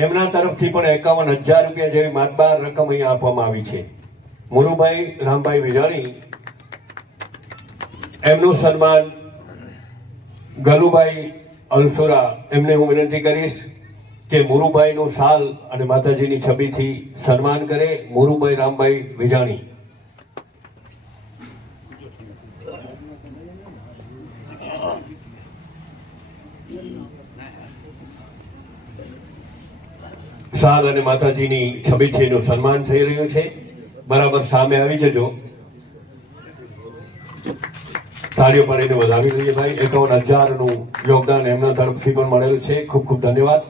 એમના તરફથી પણ 51,000 રૂપિયા જેવી માતબાર રકમ અહીંયા આપવામાં આવી છે. મોરુભાઈ રામભાઈ વિજાણી, એમનું સન્માન ગલુભાઈ અલસુરા, એમને હું વિનંતી કરીશ કે મોરુભાઈનું શાલ અને માતાજીની છબીથી સન્માન કરે. મોરુભાઈ રામભાઈ વિજાણી. શાલ અને માતાજીની છબીથી એનું સન્માન થઈ રહ્યું છે. બરાબર સામે આવી જજો, તાળીઓ પાડીને વધાવી લઈએ ભાઈ. 51,000નું યોગદાન એમના તરફથી પણ મળેલું છે. ખૂબ ખૂબ ધન્યવાદ.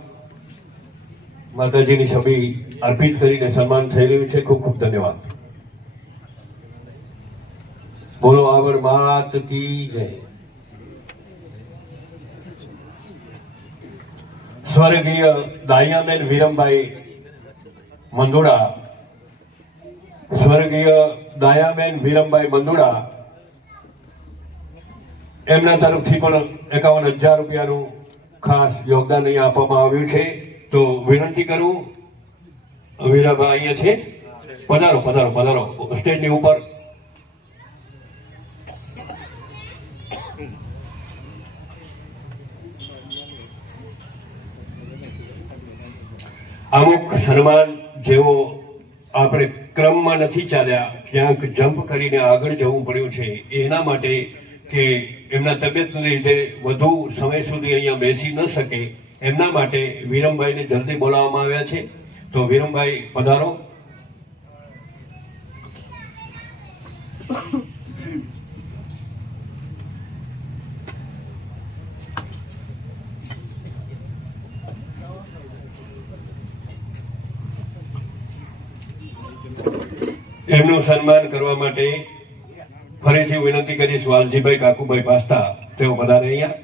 માતાજીની છબી અર્પિત કરીને સન્માન થઈ રહ્યું છે. ખૂબ ખૂબ ધન્યવાદ. બોલો આવડ માત કી જય. સ્વર્ગીય દાયાબેન વિરમભાઈ મંદુડા, સ્વર્ગીય દાયાબેન વિરમભાઈ મંદુડા, એમના તરફથી પણ 51,000 રૂપિયાનું ખાસ યોગદાન અહીંયા આપવામાં આવ્યું છે. તો વિનંતી કરું, વીરાબા અહીંયા છે, પધારો પધારો પધારો સ્ટેજની ઉપર. અમુક સન્માન જેવો આપણે ક્રમમાં નથી ચાલ્યા, ક્યાંક જમ્પ કરીને આગળ જવું પડ્યું છે. એના માટે કે એમના તબિયતને લીધે વધુ સમય સુધી અહીંયા બેસી ન શકે, એમના માટે વિરમભાઈને જલ્દી બોલાવવામાં આવ્યા છે. તો વિરમભાઈ પધારો. એમનું સન્માન કરવા માટે ફરીથી વિનંતી કરીશ વાલજીભાઈ કાકુભાઈ પાસ્તા, તેઓ પધારે અહીંયા.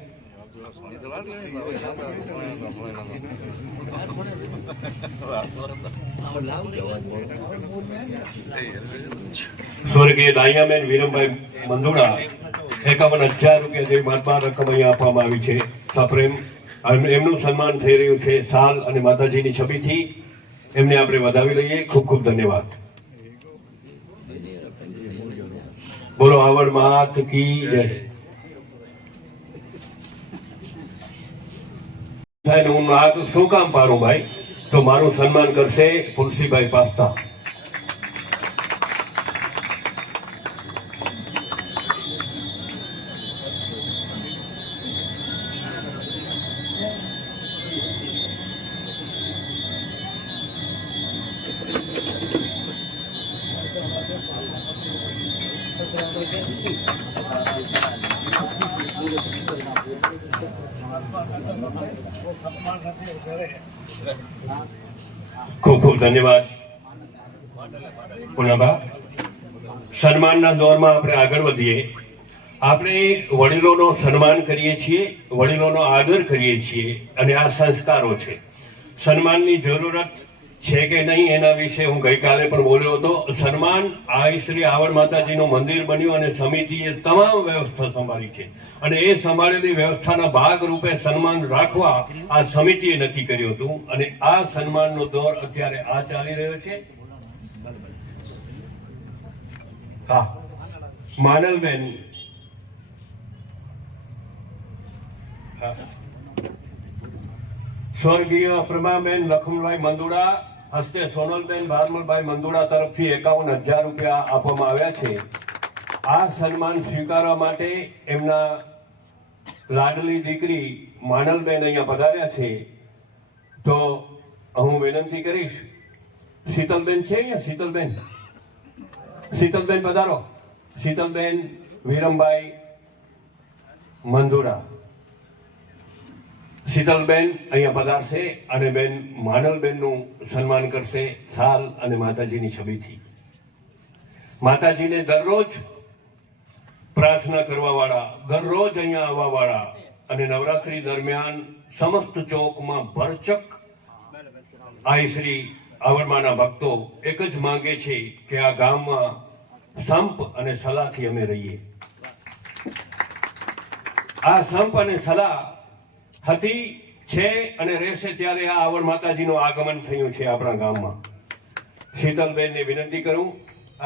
સ્વર્ગીય દાયાબેન વિરમભાઈ મંદુડા, 51,000 રૂપિયા જેવી માતબાર રકમ અહીંયા આપવામાં આવી છે. સપ્રેમ એમનું સન્માન થઈ રહ્યું છે. શાલ અને માતાજીની છબીથી એમને આપણે વધાવી લઈએ. ખૂબ ખૂબ ધન્યવાદ. બોલો આવડ માત કી જય. હું આ શું કામ પાડું ભાઈ, તો મારું સન્માન કરશે તુલસીભાઈ પાસ્તા. ખૂબ ખૂબ ધન્યવાદ પુનાભા. સન્માનના દોરમાં આપણે આગળ વધીએ. આપણે વડીલોનો સન્માન કરીએ છીએ, વડીલોનો આદર કરીએ છીએ, અને આ સંસ્કારો છે. સન્માનની જરૂરત છે કે નહીં એના વિશે હું ગઈકાલે પણ બોલ્યો હતો. સન્માન આ શ્રી આવડ માતાજીનું મંદિર બન્યું અને સમિતિએ તમામ વ્યવસ્થા સંભાળી છે, અને એ સંભાળેલી વ્યવસ્થાના ભાગ રૂપે સન્માન રાખવા આ સમિતિએ નક્કી કર્યું હતું. અને આ સન્માનનો દોર અત્યારે આ ચાલી રહ્યો છે. હા, માનલબેન, સ્વર્ગીય પ્રભાબેન લખમભાઈ મંદુડા હસ્તે સોનલબેન ભારમલભાઈ મંદુડા તરફથી 51,000 રૂપિયા આપવામાં આવ્યા છે. આ સન્માન સ્વીકારવા માટે એમના લાડલી દીકરી માનલબેન અહીંયા પધાર્યા છે. તો હું વિનંતી કરીશ, શીતલબેન છે અહીંયા? શીતલબેન, શીતલબેન પધારો. શીતલબેન વિરમભાઈ મંદુડા, શીતલબેન અહીંયા પધારશે અને બેન માનલબેનનું સન્માન કરશે શાલ અને માતાજીની છબીથી. માતાજીને દરરોજ પ્રાર્થના કરવા વાળા, દરરોજ અહીંયા આવવા વાળા અને નવરાત્રી દરમિયાન સમસ્ત ચોકમાં ભરચક આઈ શ્રી આવડમાના ભક્તો એક જ માંગે છે કે આ ગામમાં સંપ અને સલાહથી અમે રહીએ. આ સંપ અને સલાહ હતી, છે અને રહેશે ત્યારે આ આવડ માતાજીનું આગમન થયું છે આપણા ગામમાં. શીતલબેનને વિનંતી કરું,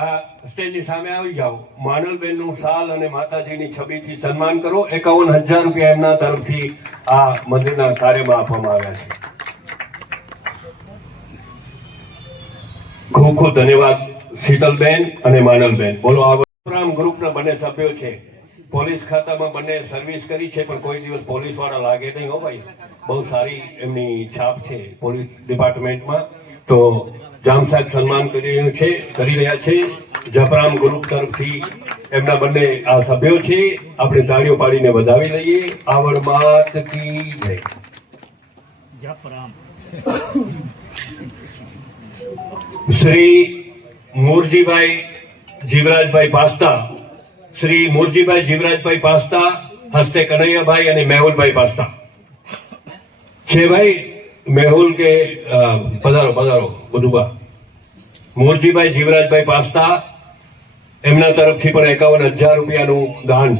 આ સ્ટેજની સામે આવી જાઓ. માનલબેનનું શાલ અને માતાજીની છબીથી સન્માન કરો. 51,000 રૂપિયા એમના તરફથી આ મંદિરના કાર્યમાં આપવામાં આવ્યા છે. ખૂબ ખૂબ ધન્યવાદ શીતલબેન અને માનલબેન. બોલો. આ ગ્રુપના બંને સભ્યો છે. પોલીસ ખાતામાં બંને સર્વિસ કરી છે, પણ કોઈ દિવસ પોલીસ વાળા લાગે નહીં હો ભાઈ. બહુ સારી એમની છાપ છે પોલીસ ડિપાર્ટમેન્ટમાં. તો જામ સાહેબ સન્માન કરી રહ્યા છે જપરામ ગ્રુપ તરફથી. એમના બંને આ સભ્યો છે. આપણે તાળીઓ પાડીને વધાવી લઈએ. આવડ માત કી જય. જપરામ. શ્રી મુરજીભાઈ જીવરાજભાઈ પાસ્તા, શ્રી મુરજીભાઈ જીવરાજભાઈ પાસ્તા, હસ્તે કનૈયાભાઈ અને મેહુલભાઈ પાસ્તા છે. ભાઈ મેહુલ કે પધારો પધારો બધુબા. મુરજીભાઈ જીવરાજભાઈ પાસ્તા, એમના તરફથી પણ 51,000 રૂપિયાનું દાન,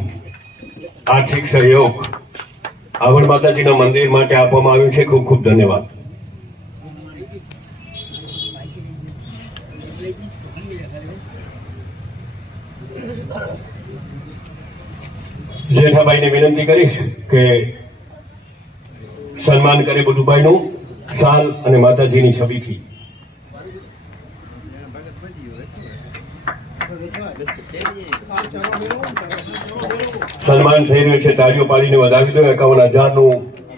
આર્થિક સહયોગ આવડ માતાજીના મંદિર માટે આપવામાં આવ્યું છે. ખૂબ ખૂબ ધન્યવાદ. જેઠાભાઈને વિનંતી કરીશ કે સન્માન કરે બધુભાઈનું શાલ અને માતાજીની છબીથી. સન્માન થઈ રહ્યું છે. તાળીઓ પાડીને વધાવી દો. 51,000નું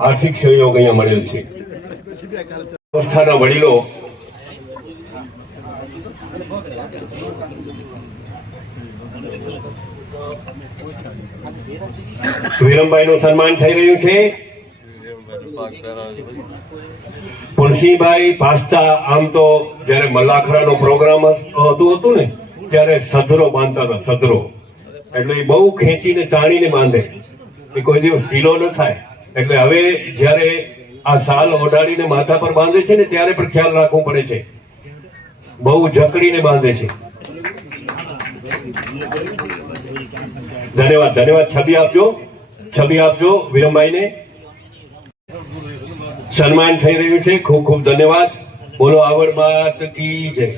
આર્થિક સહયોગ અહીંયા મળેલ છે. સંસ્થાના વડીલો વિરમભાઈનું સન્માન થઈ રહ્યું છે. પુલસીભાઈ પાસ્તા આમ તો જયારે મલ્લાખરાનો પ્રોગ્રામ હતું ને ત્યારે સધરો બાંધતા હતા. સધરો એટલે એ બહુ ખેંચીને તાણીને બાંધે, એ કોઈ દિવસ ઢીલો ન થાય. એટલે હવે જયારે આ સાલ ઓઢાડીને માથા પર બાંધે છે ને ત્યારે પણ ખ્યાલ રાખવો પડે છે. બહુ જકડીને બાંધે છે. ધન્યવાદ ધન્યવાદ. છબી આપજો, છબી આપજો વિરમભાઈને. સન્માન થઈ રહ્યું છે. ખૂબ ખૂબ ધન્યવાદ. બોલો આવડ માત કી જય.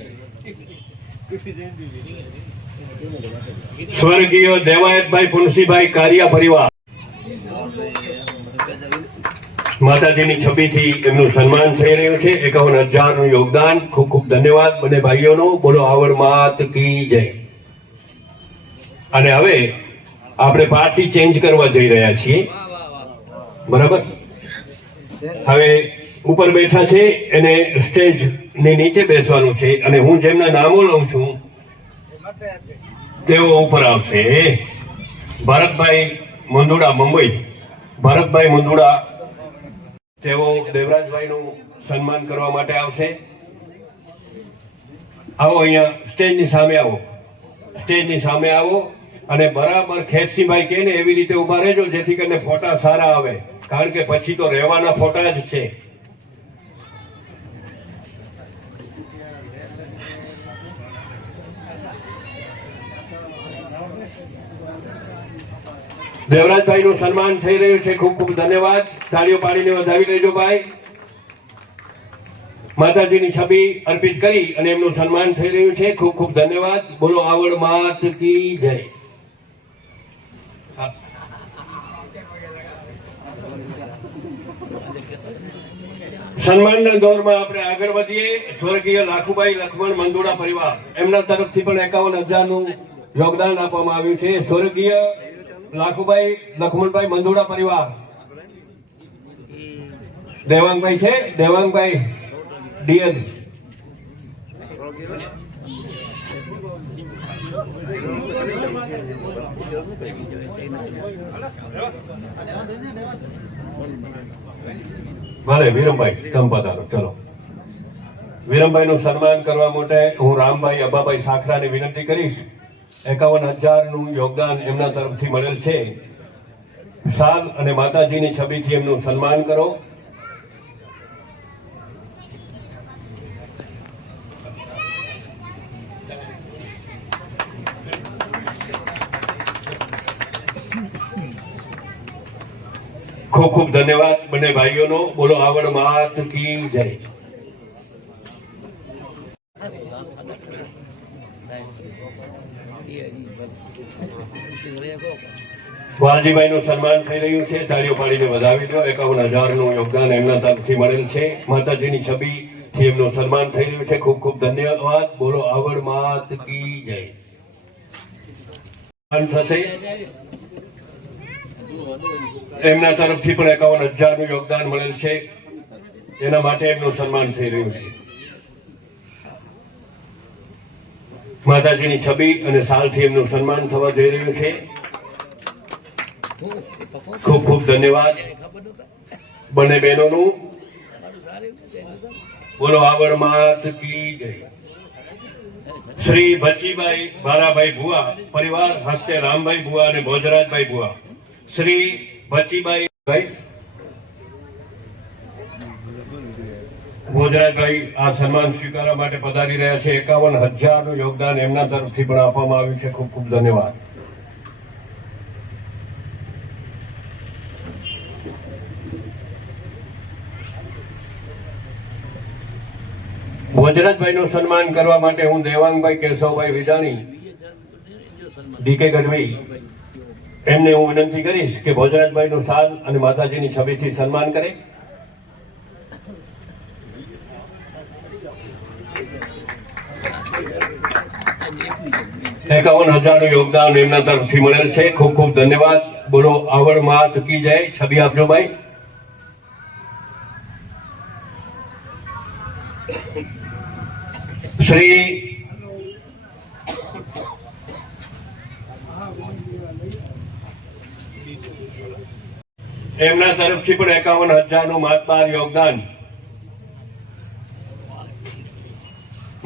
સ્વર્ગીય દેવાયતભાઈ પુનસીભાઈ કારિયા પરિવાર, માતાજીની છબીથી એમનું સન્માન થઈ રહ્યું છે. 51,000નું યોગદાન. ખૂબ ખૂબ ધન્યવાદ બંને ભાઈઓનો. બોલો આવડ માત કી જય. અને હવે આપણે પાર્ટી ચેન્જ કરવા જઈ રહ્યા છીએ. બરાબર. હવે ઉપર બેઠા છે એને સ્ટેજ ની નીચે બેસવાનું છે અને હું જેમના નામો લઉં છું તેઓ ઉપર આવશે. ભરતભાઈ મંદુડા મુંબઈ, ભરતભાઈ મંદુડા, તેઓ દેવરાજભાઈનું સન્માન કરવા માટે આવશે. આવો અહીંયા સ્ટેજની સામે આવો, સ્ટેજની સામે આવો અને બરાબર ખેતસીભાઈ કહે ને એવી રીતે ઉભા રહેજો જેથી કરીને ફોટા સારા આવે, કારણ કે પછી તો રહેવાના ફોટા જ છે. દેવરાજભાઈનું સન્માન થઈ રહ્યું છે. ખૂબ ખૂબ ધન્યવાદ. તાળીઓ પાડીને વધાવી લેજો ભાઈ. માતાજીની છબી અર્પિત કરી અને એમનું સન્માન થઈ રહ્યું છે. ખૂબ ખૂબ ધન્યવાદ. બોલો આવડ માત કી જય. સન્માનના દોરમાં આપણે આગળ વધીએ. સ્વર્ગીય લાખુભાઈ લખમણ મંદુડા પરિવાર, એમના તરફથી પણ 51,000નું યોગદાન આપવામાં આવ્યું છે. સ્વર્ગીય લાખુભાઈ લખમણભાઈ મંદુડા પરિવાર. દેવાંગભાઈ છે, દેવાંગભાઈ ડીએલ. ભલે વિરમભાઈ તમે પધારો. ચલો, વિરમભાઈનું સન્માન કરવા માટે હું રામભાઈ અબાભાઈ સાખરાને વિનંતી કરીશ. 51,000નું યોગદાન એમના તરફથી મળેલ છે. શાલ અને માતાજીની છબીથી એમનું સન્માન કરો. ખૂબ ખૂબ ધન્યવાદ બંને ભાઈઓનો. બોલો આવડ માત કી જય. વાલજીભાઈનું સન્માન થઈ રહ્યું છે. તાળીઓ પાડીને વધાવી દો. 51,000નું યોગદાન એમના તરફથી મળેલ છે. માતાજીની છબીથી એમનું સન્માન થઈ રહ્યું છે. ખૂબ ખૂબ ધન્યવાદ. બોલો આવડ માત કી જય. થશે એમના તરફથી પણ 51,000નું યોગદાન મળેલ છે. એના માટે એમનું સન્માન થઈ રહ્યું છે. માતાજીની છબી અને શાલથી એમનું સન્માન થવા જઈ રહ્યું છે. ખૂબ ખૂબ ધન્યવાદ બંને બહેનોનું. બોલો આવડ માત કી જય. શ્રી ભચીભાઈ ભારાભાઈ ભુવા પરિવાર હસ્તે રામભાઈ ભુવા અને ભોજરાજભાઈ ભુવા. શ્રી ભચીભાઈ ભોજરાજભાઈ આ સન્માન સ્વીકારવા માટે પધારી રહ્યા છે. 51,000નું યોગદાન એમના તરફથી પણ આપવામાં આવ્યું છે. ખૂબ ખૂબ ધન્યવાદ. ભોજરાજભાઈનું સન્માન કરવા માટે હું દેવાંગભાઈ કેશવભાઈ વિજાણી ડીકે ગઢવી એમને હું વિનંતી કરીશ કે ભોજરાજભાઈનું શાલ અને માતાજીની છબીથી સન્માન કરે. $51,000નું યોગદાન એમના તરફથી મળેલ છે. ખૂબ ખૂબ ધન્યવાદ. બોલો આવડ માત કી જય. છબી આપજો ભાઈ. શ્રી એમના તરફથી પણ 51,000નું માતબાર યોગદાન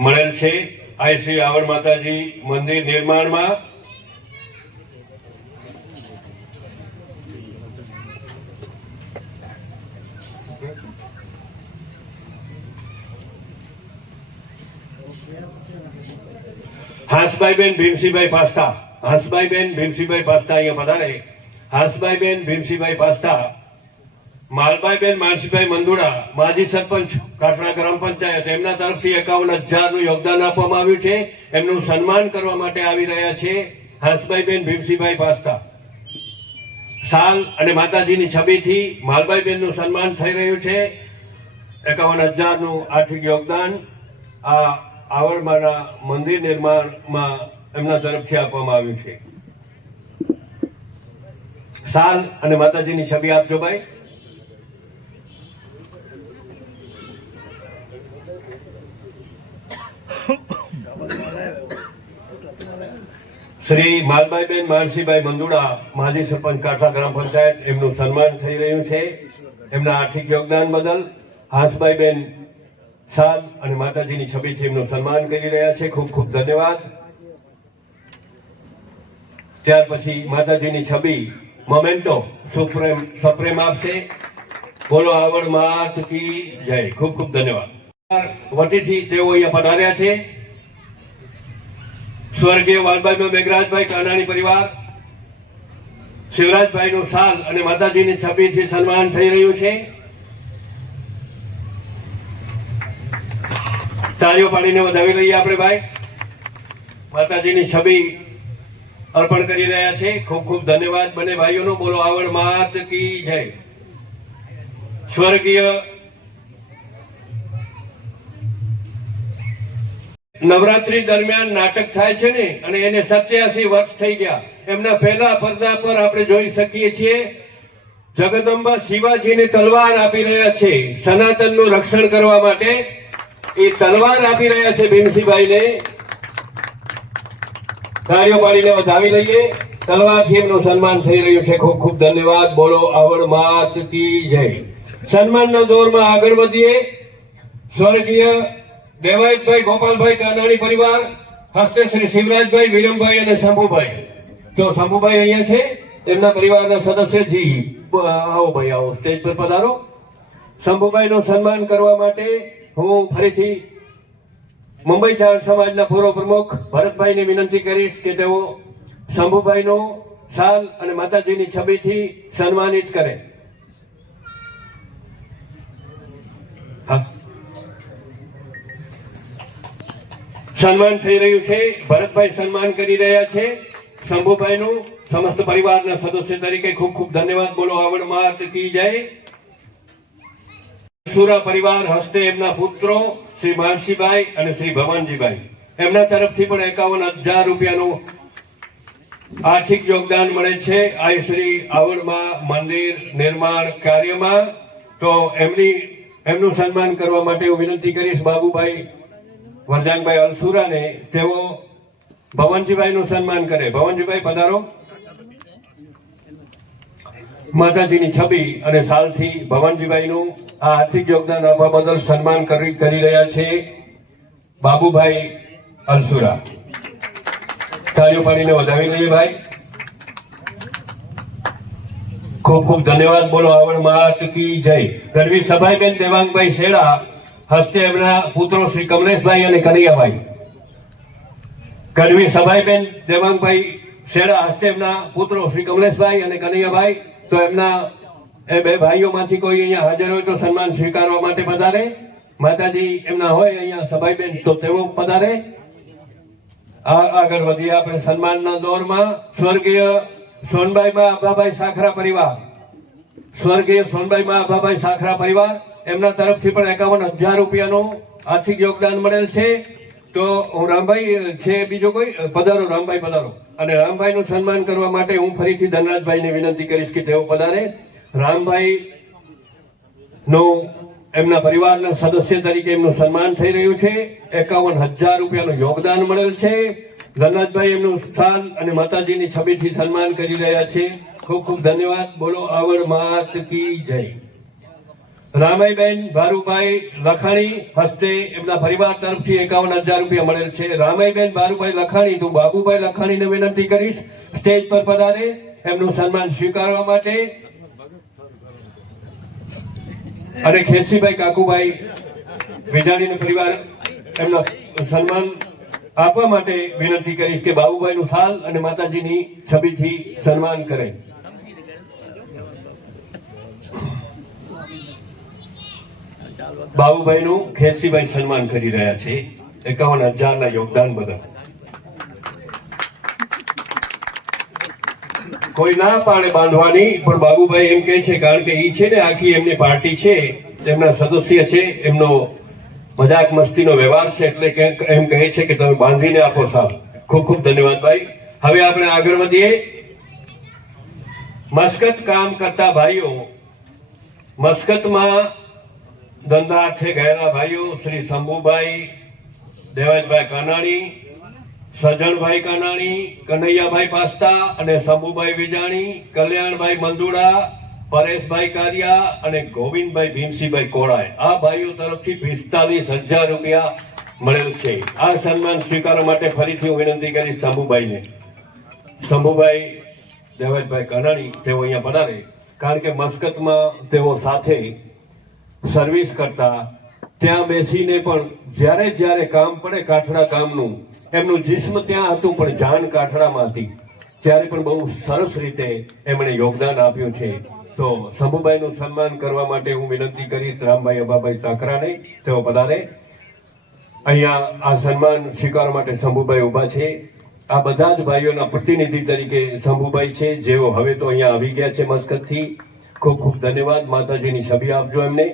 મળેલ છે. આઈ આવડ માતાજી મંદિર નિર્માણમાં હાંસભાઈબેન ભીમસિંહભાઈ પાસ્તા. હાંસભાઈબેન ભીમસિંહભાઈ પાસ્તા અહીંયા પધારે. હાંસભાઈબેન ભીમસિંહભાઈ પાસ્તા, માલભાઈબેન માનસીભાઈ મંદુડા માજી સરપંચ કાટડા ગ્રામ પંચાયત એમના તરફથી 51,000નું યોગદાન આપવામાં આવ્યું છે. એમનું સન્માન કરવા માટે આવી રહ્યા છે હાંસભાઈબેન ભીમસિંહભાઈ પાસ્તા. શાલ અને માતાજીની છબીથી માલભાઈબેનનું સન્માન થઈ રહ્યું છે. 51,000નું આર્થિક યોગદાન આ આવડમાના મંદિર નિર્માણમાં એમના તરફથી આપવામાં આવ્યું છે. શાલ અને માતાજીની છબી આપજો ભાઈ. શ્રી માલભાઈબેન માનસીભાઈ મંદુડા માજી સરપંચ કાઠા ગ્રામ પંચાયત એમનું સન્માન થઈ રહ્યું છે. એમના આર્થિક યોગદાન બદલ હાંસભાઈબેન શાલ અને માતાજીની છબીથી એમનું સન્માન કરી રહ્યા છે. ખૂબ ખૂબ ધન્યવાદ. ત્યાર પછી માતાજીની છબી મોમેન્ટો સપ્રેમ આપશે. બોલો આવડ માત કી જય. ખૂબ ખૂબ ધન્યવાદ. વટીથી તેઓ અહીંયા પધાર્યા છે. સ્વર્ગીય વાલભાઈ મેઘરાજભાઈ કાનાણી પરિવાર શિવરાજભાઈનું શાલ અને માતાજીની છબીથી સન્માન થઈ રહ્યું છે. તાળીઓ પાડીને વધાવી લઈએ આપણે ભાઈ. માતાજીની છબી અર્પણ કરી રહ્યા છે. ખૂબ ખૂબ ધન્યવાદ બંને ભાઈઓનો. બોલો આવડ માત કી જય. સ્વર્ગીય નવરાત્રી દરમિયાન નાટક થાય છે ને અને એને 87 વર્ષ થઈ ગયા. એમના પહેલા પડદા પર આપણે જોઈ શકીએ છીએ જગદંબા શિવાજીને તલવાર આપી રહ્યા છે. સનાતનનું રક્ષણ કરવા માટે એ તલવાર આપી રહ્યા છે ભીમસિંહભાઈને. તાળીઓ પાડીને વધાવી લઈએ. તલવારથી એમનું સન્માન થઈ રહ્યું છે. ખૂબ ખૂબ ધન્યવાદ. બોલો આવડ માત કી જય. સન્માનના દોરમાં આગળ વધીએ. સ્વર્ગીય દેવાયતભાઈ ગોપાલભાઈ કાનાણી પરિવાર હસ્તે શ્રી શિવરાજભાઈ વિરમભાઈ અને શંભુભાઈ. તો શંભુભાઈ અહીંયા છે. એમના પરિવારના સદસ્ય જી આવો ભાઈ આવો સ્ટેજ પર પધારો. શંભુભાઈનું સન્માન કરવા માટે હું ફરીથી મુંબઈ ચાર સમાજના પૂર્વ પ્રમુખ ભરતભાઈને વિનંતી કરીશ કે તેઓ શંભુભાઈનું શાલ અને માતાજીની છબીથી સન્માનિત કરે. સન્માન થઈ રહ્યું છે. ભરતભાઈ સન્માન કરી રહ્યા છે શંભુભાઈનું. સમસ્ત પરિવારના સદસ્ય તરીકે ખૂબ ખૂબ ધન્યવાદ. બોલો આવડ માત કી જય. સુરા પરિવાર હસ્તે એમના પુત્રો શ્રી માનસીભાઈ અને શ્રી ભવાનજીભાઈ એમના તરફથી પણ 51,000 રૂપિયાનું આર્થિક યોગદાન મળે છે આ શ્રી આવડમાં મંદિર નિર્માણ કાર્યમાં. તો એમનું સન્માન કરવા માટે હું વિનંતી કરીશ બાબુભાઈ વરદાનભાઈ અલસુરાને તેઓ ભવનજીભાઈનું સન્માન કરે. ભવનજીભાઈ પધારો. માતાજીની છબી અને સાલથી ભવનજીભાઈનું આ આર્થિક યોગદાન આપવા બદલ સન્માન કરી રહ્યા છે બાબુભાઈ અલસુરા. તાળીઓ પાડીને વધાવી લઈએ ભાઈ. ખૂબ ખૂબ ધન્યવાદ. બોલો આવડ માત કી જય. રણવીર સભાઈબેન દેવાંગભાઈ શેડા હસ્તે એમના પુત્રો શ્રી કમલેશભાઈ અને કનૈયાભાઈ. કડવી સભાઈબેન દેવાંગભાઈ શેડા હસ્તે એમના પુત્રો શ્રી કમલેશભાઈ અને કનૈયાભાઈ. તો એમના એ બે ભાઈઓમાંથી કોઈ અહીંયા હાજર હોય તો સન્માન સ્વીકારવા માટે પધારે. માતાજી એમના હોય અહીંયા સભાઈબેન તો તેઓ પધારે. આગળ વધીએ આપણે સન્માનના દોરમાં. સ્વર્ગીય સોનબાઈમાં આભાભાઈ સાખરા પરિવાર, સ્વર્ગીય સોનબાઈમાં આભાભાઈ સાખરા પરિવાર એમના તરફથી પણ 51,000 રૂપિયાનું આર્થિક યોગદાન મળેલ છે. તો હું રામભાઈ છે બીજો કોઈ પધારો. રામભાઈ પધારો. અને રામભાઈનું સન્માન કરવા માટે હું ફરીથી ધનરાજભાઈને વિનંતી કરીશ કે તેઓ પધારે. રામભાઈ નું એમના પરિવારના સદસ્ય તરીકે એમનું સન્માન થઈ રહ્યું છે. 51,000 રૂપિયાનું યોગદાન મળેલ છે. ધનરાજભાઈ એમનું સ્થાન અને માતાજીની છબીથી સન્માન કરી રહ્યા છે. ખૂબ ખૂબ ધન્યવાદ. બોલો આવડ માત કી જય. રામાઈબેન ભારુભાઈ લખાણી હસ્તે એમના પરિવાર તરફથી 51,000 રૂપિયા મળેલ છે. રામાઈબેન ભારુભાઈ લખાણી તો બાબુભાઈ લખાણીને વિનંતી કરીશ સ્ટેજ પર પધારે એમનું સન્માન સ્વીકારવા માટે. અને ખેસીભાઈ કાકુભાઈ વિજાણીનો પરિવાર એમના સન્માન આપવા માટે વિનંતી કરીશ કે બાબુભાઈનું શાલ અને માતાજીની છબીથી સન્માન કરે. બાબુભાઈનું ખેસીભાઈ સન્માન કરી રહ્યા છે 51,000 ના યોગદાન બદલ. કોઈ ના પાડે બાંધવાની, પણ બાબુભાઈ એમ કહે છે કારણ કે એ છે ને આખી એમની પાર્ટી છે, તેમના સદસ્ય છે, એમનો મજાક મસ્તીનો વ્યવહાર છે, એટલે એમ કહે છે કે તમે બાંધીને આપો સાહેબ. ખૂબ ખૂબ ધન્યવાદ ભાઈ. હવે આપણે આગળ વધીએ. મસ્કત કામ કરતા ભાઈઓ, મસ્કતમાં ધંધા છે ગયેલા ભાઈઓ શ્રી શંભુભાઈ દેવાજભાઈ કાનાણી, સજણભાઈ કાનાણી, કનૈયાભાઈ પાસ્તા અને શંભુભાઈ વિજાણી, કલ્યાણભાઈ મંદુડા, પરેશભાઈ કારિયા અને ગોવિંદભાઈ ભીમસિંહભાઈ કોળાય. આ ભાઈઓ તરફથી 45,000 રૂપિયા મળેલ છે. આ સન્માન સ્વીકારવા માટે ફરીથી હું વિનંતી કરીશ શંભુભાઈને. શંભુભાઈ દેવાજભાઈ કાનાણી તેઓ અહીંયા પધારે, કારણ કે મસ્કતમાં તેઓ સાથે સર્વિસ કરતા. ત્યાં બેસીને પણ જ્યારે જ્યારે કામ પડે કાઠડા ગામનું, એમનું જિસ્મ ત્યાં હતું પણ જાન કાઠડામાં હતી, ત્યારે પણ બહુ સરસ રીતે એમણે યોગદાન આપ્યું છે. તો શંભુભાઈનું સન્માન કરવા માટે હું વિનંતી કરીશ રામભાઈ અભાભાઈ સાખરાને, તેઓ પધારે. અહીંયા આ સન્માન સ્વીકારવા માટે શંભુભાઈ ઊભા છે. આ બધા જ ભાઈઓના પ્રતિનિધિ તરીકે શંભુભાઈ છે, જેઓ હવે તો અહીંયા આવી ગયા છે મસ્કતથી. ખૂબ ખૂબ ધન્યવાદ. માતાજીની છબી આપજો એમને.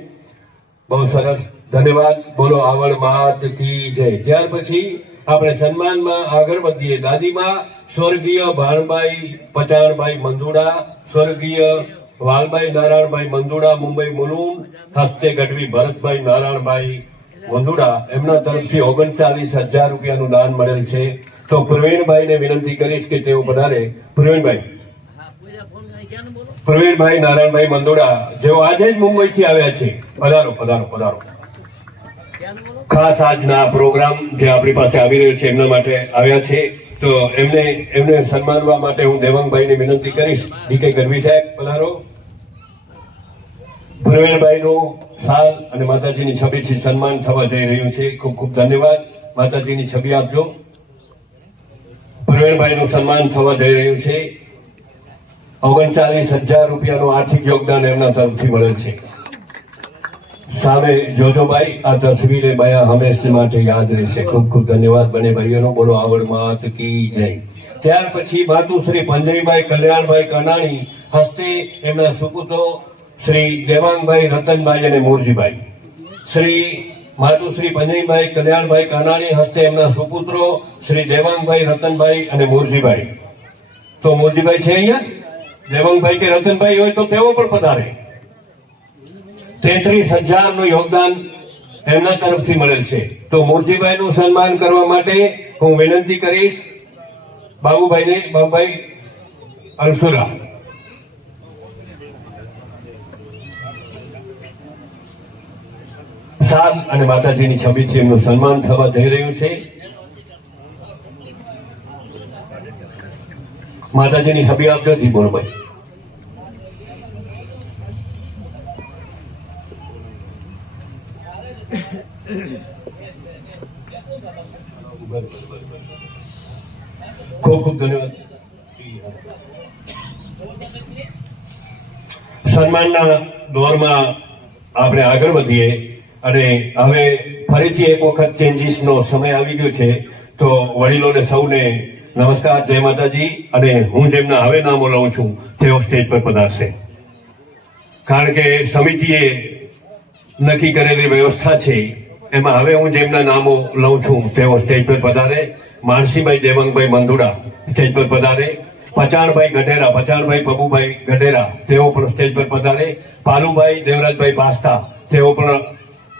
બહુ સરસ. ધન્યવાદ. બોલો આવડ માત કી જય. ત્યાર પછી આપણે સન્માનમાં આગળ વધીએ. દાદીમાં સ્વર્ગીય ભાણભાઈ પચાણભાઈ મંદુડા, સ્વર્ગીય વાલભાઈ નારાયણભાઈ મંદુડા મુંબઈ મુલુમ હસ્તે ગઢવી ભરતભાઈ નારાયણભાઈ મંદુડા એમના તરફથી 39,000 રૂપિયાનું દાન મળેલ છે. તો પ્રવીણભાઈને વિનંતી કરીશ કે તેઓ પધારે. પ્રવીણભાઈ નારાયણભાઈ મંદુડા, જેઓ આજે જ મુંબઈથી આવ્યા છે. પધારો પધારો પધારો. ખાસ આજના પ્રોગ્રામ જે આપણી પાસે આવી રહ્યો છે એમના માટે આવ્યા છે. તો એમને સન્માનવા માટે હું દેવાંગભાઈને વિનંતી કરીશ. ડીકે ગઢવી સાહેબ પધારો. પ્રવીણભાઈનું સાલ અને માતાજીની છબીથી સન્માન થવા જઈ રહ્યું છે. ખૂબ ખૂબ ધન્યવાદ. માતાજીની છબી આપજો. પ્રવીણભાઈનું સન્માન થવા જઈ રહ્યું છે. 39,000 રૂપિયાનું આર્થિક યોગદાન એમના તરફથી મળેલ છે. સામે જોજોભાઈ, આ તસવીરે બયા હંમેશને માટે યાદ રહેશે. ખૂબ ખૂબ ધન્યવાદ બંને ભાઈઓનો. બોલો આવડ માત કી જય. ત્યાર પછી માતુશ્રી પંજયભાઈ કલ્યાણભાઈ કાનાણી હસ્તે એમના સુપુત્રો શ્રી દેવાંગભાઈ રતનભાઈ અને મોરજીભાઈ. શ્રી માતુશ્રી પંજયભાઈ કલ્યાણભાઈ કાનાણી હસ્તે એમના સુપુત્રો શ્રી દેવાંગભાઈ રતનભાઈ અને મોરજીભાઈ. તો મોરજીભાઈ છે અહીંયા? દેવાંગભાઈ કે રતનભાઈ હોય તો તેઓ પણ પધારે. 33,000 નું યોગદાન એમના તરફથી મળેલ છે. તો મોરજીભાઈનું સન્માન કરવા માટે હું વિનંતી કરીશ બાબુભાઈ અલસુરા. સાલ અને માતાજીની છબીથી એમનું સન્માન થવા જઈ રહ્યું છે. માતાજીની છબી આપજો જી બોલભાઈ. ખૂબ ખૂબ ધન્યવાદ. સન્માનના દોરમાં આપણે આગળ વધીએ અને હવે ફરીથી એક વખત ચેન્જીસનો સમય આવી ગયો છે. તો વડીલોને સૌને નમસ્કાર, જય માતાજી. અને હું જેમના હવે નામો લઉં છું તેઓ સ્ટેજ પર પધારશે. કારણ કે સમિતિએ નક્કી કરેલી વ્યવસ્થા છે એમાં હવે હું જેમના નામો લઉં છું તેઓ સ્ટેજ પર પધારે. માનસીભાઈ દેવાંગભાઈ મંદુડા સ્ટેજ પર પધારે. પચાણભાઈ ગઢેરા, પચાણભાઈ પબુભાઈ ગઢેરા તેઓ પણ સ્ટેજ પર પધારે. પાલુભાઈ દેવરાજભાઈ પાસ્તા તેઓ પણ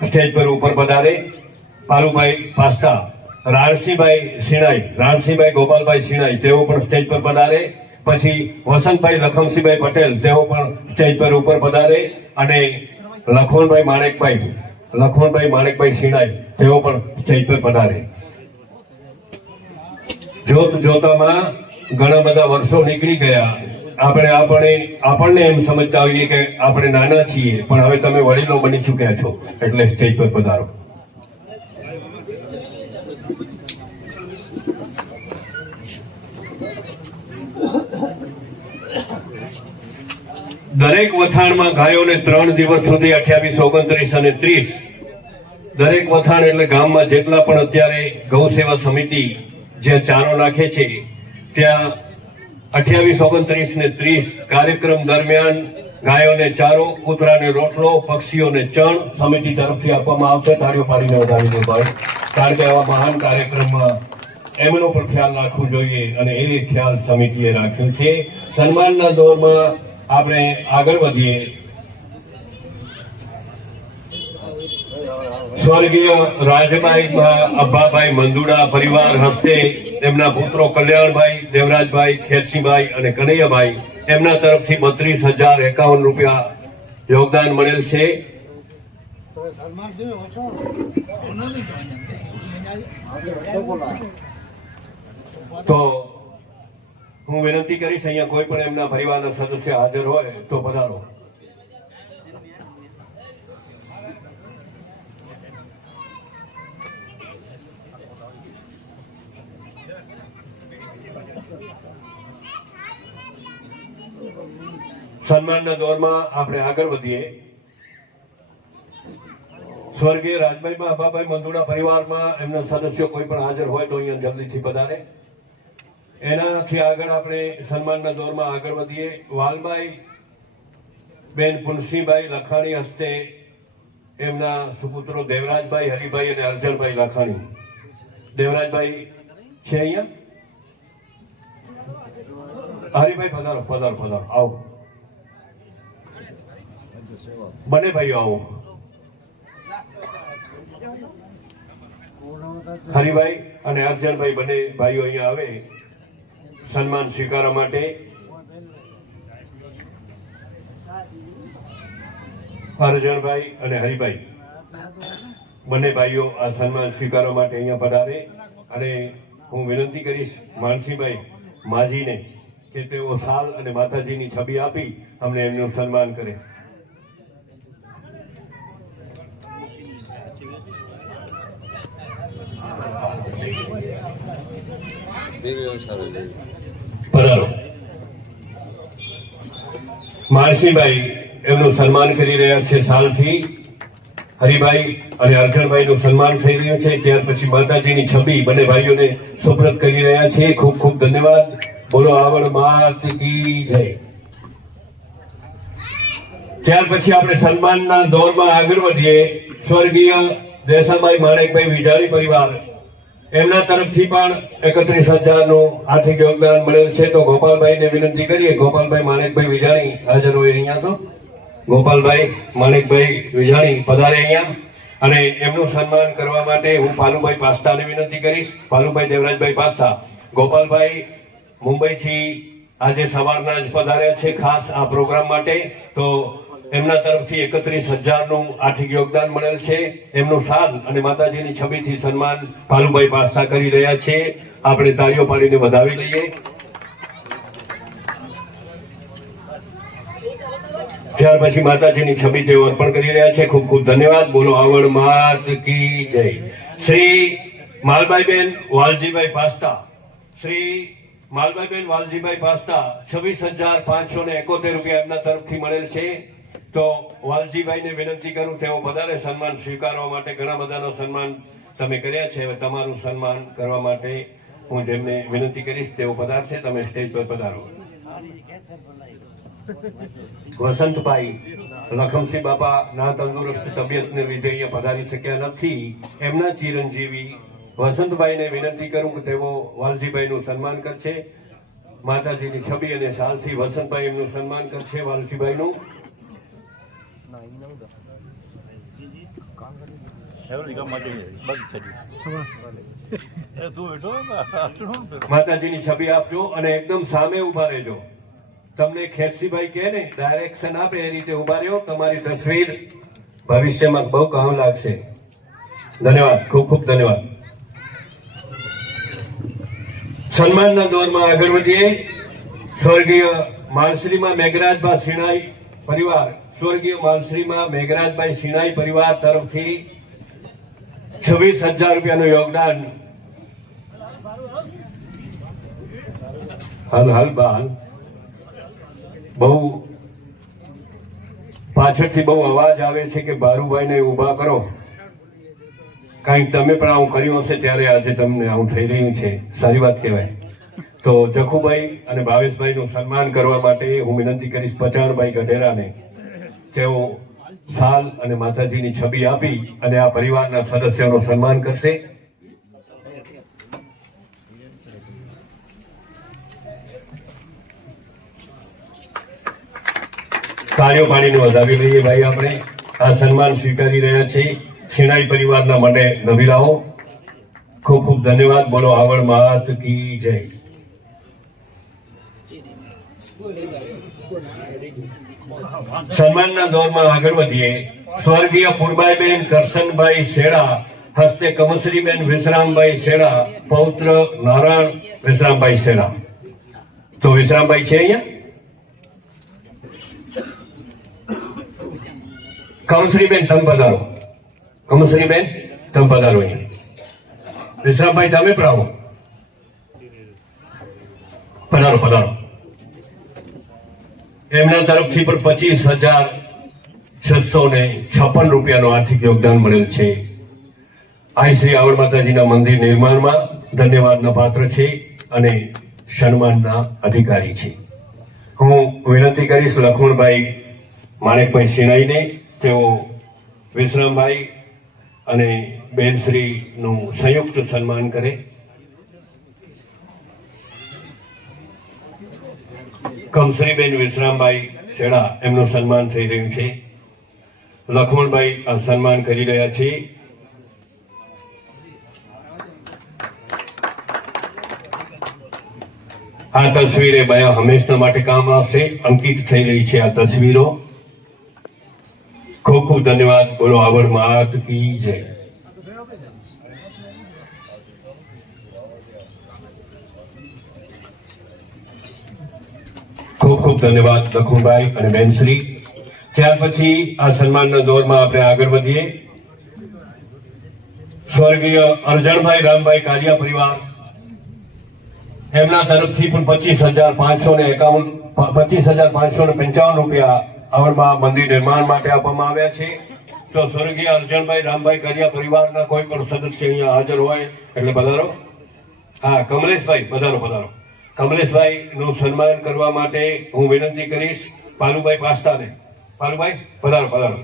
સ્ટેજ પર ઉપર પધારે. પાલુભાઈ પાસ્તા. રાણસીભાઈ સિણાઈ, રાણસીભાઈ ગોપાલભાઈ સિણાઈ તેઓ પણ સ્ટેજ પર પધારે. પછી વસંતભાઈ લખમસિંહભાઈ પટેલ તેઓ પણ સ્ટેજ પર ઉપર પધારે. અને લખમણભાઈ માણેકભાઈ સિણાઈ તેઓ પણ સ્ટેજ પર પધારે. જોતામાં ઘણા બધા વર્ષો નીકળી ગયા. આપણને એમ સમજતા હોઈએ કે આપણે નાના છીએ, પણ હવે તમે વડીલો બની ચૂક્યા છો એટલે સ્ટેજ પર પધારો. દરેક વથાણમાં ગાયોને 3 દિવસ સુધી 28, 29 અને 30 દરેક વથાણ એટલે ગામમાં જેટલા પણ અત્યારે ગૌ સેવા સમિતિ જ્યાં ચારો નાખે છે ત્યાં 28, 29 ને 30 કાર્યક્રમ દરમિયાન ગાયોને ચારો, કૂતરાને રોટલો, પક્ષીઓને ચણ સમિતિ તરફથી આપવામાં આવશે. તાળીઓ પાડીને વધાવી દો ભાઈ. કારણ કે આવા મહાન કાર્યક્રમમાં એમનો પણ ખ્યાલ રાખવું જોઈએ અને એ ખ્યાલ સમિતિએ રાખ્યો છે. સન્માનના દોરમાં આપણે આગળ વધીએ. સ્વર્ગીય રાજભાઈ અબ્બાભાઈ મંદુડા પરિવાર હસ્તે તેમના પુત્રો કલ્યાણભાઈ, દેવરાજભાઈ, ખેરસીભાઈ અને કનૈયાભાઈ એમના તરફથી 32,051 રૂપિયા યોગદાન મળેલ છે. તો હું વિનંતી કરીશ અહીંયા કોઈ પણ એમના પરિવારના સદસ્ય હાજર હોય તો પધારો. સન્માનના દોરમાં આપણે આગળ વધીએ. સ્વર્ગીય રાજભાઈ અબ્બાભાઈ મંદુડા પરિવારમાં એમના સદસ્યો કોઈ પણ હાજર હોય તો અહીંયા જલ્દીથી પધારે. એનાથી આગળ આપણે સન્માનના દોરમાં આગળ વધીએ. વાલભાઈ બેન પુનસિંહભાઈ લખાણી હસ્તે એમના સુપુત્રો દેવરાજભાઈ, હરિભાઈ અને અર્જનભાઈ લખાણી. દેવરાજભાઈ છે અહીંયા? હરિભાઈ પધારો પધારો પધારો, આવો. બંને ભાઈઓ આવો. હરિભાઈ અને અર્જનભાઈ બંને ભાઈઓ અહીંયા આવે સન્માન સ્વીકારવા માટે. અર્જનભાઈ અને હરિભાઈ બંને ભાઈઓ આ સન્માન સ્વીકારવા માટે અહીંયા પધારે. અને હું વિનંતી કરીશ માનસીભાઈ માજીને કે તેઓ સાલ અને માતાજીની છબી આપી અમને એમનું સન્માન કરે. પધારો. માનસીભાઈ એમનું સન્માન કરી રહ્યા છે સાલથી. હરિભાઈ અને અર્જણભાઈનું સન્માન થઈ રહ્યું છે. ત્યાર પછી માતાજીની છબી બંને ભાઈઓને સુપ્રત કરી રહ્યા છે. ખૂબ ખૂબ ધન્યવાદ. બોલો આવડ માત કી જય. ત્યાર પછી આપણે સન્માનના દોરમાં આગળ વધીએ. સ્વર્ગીય દેસાભાઈ માણેકભાઈ વિજાણી પરિવાર એમના તરફથી પણ 31,000નું આર્થિક યોગદાન મળેલ છે. તો ગોપાલભાઈને વિનંતી કરીએ, ગોપાલભાઈ માણેકભાઈ વિજાણી હાજર હોય અહીંયા. તો ગોપાલભાઈ માણેકભાઈ વિજાણી પધારે અહીંયા અને એમનું સન્માન કરવા માટે હું પાલુભાઈ પાસ્તાને વિનંતી કરીશ. પાલુભાઈ દેવરાજભાઈ પાસ્તા. ગોપાલભાઈ મુંબઈથી આજે સવારના જ પધાર્યા છે ખાસ આ પ્રોગ્રામ માટે. તો એમના તરફથી 31,000નું આર્થિક યોગદાન મળેલ છે. એમનું સાલ અને માતાજીની છબીથી સન્માન પાલુભાઈ પાસ્તા કરી રહ્યા છે. આપણે તાળીઓ પાડીને વધાવી લઈએ. ત્યાર પછી માતાજીની છબી તેઓ અર્પણ કરી રહ્યા છે. ખૂબ ખૂબ ધન્યવાદ. બોલો આવડ માત કી જય. શ્રી માલબાઈબેન વાલજીભાઈ પાસ્તા, શ્રી માલબાઈબેન વાલજીભાઈ પાસ્તા 26,571 રૂપિયા એમના તરફથી મળેલ છે. તો વાલજીભાઈને વિનંતી કરું તેઓ પધારે સન્માન સ્વીકારવા માટે. ઘણા બધાનો સન્માન તમે કર્યા છે. હવે તમારું સન્માન કરવા માટે હું જેમને વિનંતી કરીશ તેઓ પધારશે. તમે સ્ટેજ પર પધારો. વસંતભાઈ લખમસિંહ બાપા ના તંદુરસ્ત તબિયતને લીધે અહીંયા પધારી શક્યા નથી. એમના ચિરંજીવી વસંતભાઈને વિનંતી કરું કે તેઓ વાલજીભાઈનું સન્માન કરશે. માતાજીની છબી અને સાલથી વસંતભાઈ એમનું સન્માન કરશે વાલજીભાઈનું. માતાજીની છબી આપજો અને એકદમ સામે ઉભા રહેજો. તમને ખેરસીભાઈ કહે ને ડાયરેક્શન આપે એ રીતે ઉભા રહ્યો. તમારી તસવીર ભવિષ્યમાં બહુ કામ લાગશે. ધન્યવાદ. ખૂબ ખૂબ ધન્યવાદ. સન્માનના દોરમાં આગળ વધીએ. સ્વર્ગીય માલશ્રીમાં મેઘરાજભાઈ સિણાઈ પરિવાર, સ્વર્ગીય માલશ્રીમાં મેઘરાજભાઈ સિણાઈ પરિવાર તરફથી 26,000 રૂપિયાનું યોગદાન. હાલ બાલ બહુ પાછળથી બહુ અવાજ આવે છે કે બારુભાઈને ઊભા કરો. કાંઈક તમે પણ આવું કર્યું હશે ત્યારે આજે તમને આવું થઈ રહ્યું છે. સારી વાત કહેવાય. તો જખુભાઈ અને ભાવેશભાઈનું સન્માન કરવા માટે હું વિનંતી કરીશ પચાણભાઈ ગઢેરાને. તેઓ સાલ અને માતાજીની છબી આપી અને આ પરિવારના સદસ્યોનું સન્માન કરશે. તાળીઓ પાડીને વધાવી લઈએ ભાઈ. આપણે આ સન્માન સ્વીકારી રહ્યા છીએ સિણાઈ પરિવારના મને નબીરાઓ. ખૂબ ખૂબ ધન્યવાદ. બોલો આવડ માત કી જય. સન્માનના દોરમાં આગળ વધીએ. સ્વર્ગીય પુરબાઈબેન કરશનભાઈ શેડા હસ્તે કમશ્રીબેન વિશ્રામભાઈ શેડા પૌત્ર નારાયણ વિશ્રામભાઈ શેડા. તો વિશ્રામભાઈ છે અહીંયા. કમશ્રીબેન તમે પધારો. કમશ્રીબેન તમે પધારો અહીંયા. વિશ્રામભાઈ તમે પણ આવો. પધારો પધારો. એમના તરફથી પણ 25,656 રૂપિયાનું આર્થિક યોગદાન મળેલ છે. આ શ્રી આવડ માતાજીના મંદિર નિર્માણમાં ધન્યવાદના પાત્ર છે અને સન્માનના અધિકારી છે. હું વિનંતી કરીશ લક્ષ્મણભાઈ માણેકભાઈ સિણાઈને તેઓ વિશ્રામભાઈ અને બેનશ્રીનું સંયુક્ત સન્માન કરે. કમશ્રીબેન વિશ્રામભાઈ શેડા એમનું સન્માન થઈ રહ્યું છે. લક્ષ્મણભાઈ આ સન્માન કરી રહ્યા છે. આ તસવીરે બયા હંમેશના માટે કામ આવશે. અંકિત થઈ રહી છે આ તસવીરો. ખૂબ ખૂબ ધન્યવાદ. બોલો આવડ માત કી જય. ખૂબ ખૂબ ધન્યવાદ લખુભાઈ અને બેનશ્રી. ત્યાર પછી આ સન્માનના દોરમાં આપણે આગળ વધીએ. સ્વર્ગીય અરજણભાઈ રામભાઈ કારિયા પરિવાર એમના તરફથી પણ 25,555 રૂપિયા આવડમાં મંદિર નિર્માણ માટે આપવામાં આવ્યા છે. તો સ્વર્ગીય અરજણભાઈ રામભાઈ કારિયા પરિવારના કોઈ પણ સદસ્ય અહીંયા હાજર હોય એટલે પધારો. હા, કમલેશભાઈ પધારો પધારો. કમલેશભાઈ નું સન્માન કરવા માટે હું વિનંતી કરીશ પાલુભાઈ પાસ્તાને. પાલુભાઈ પધારો પધારો.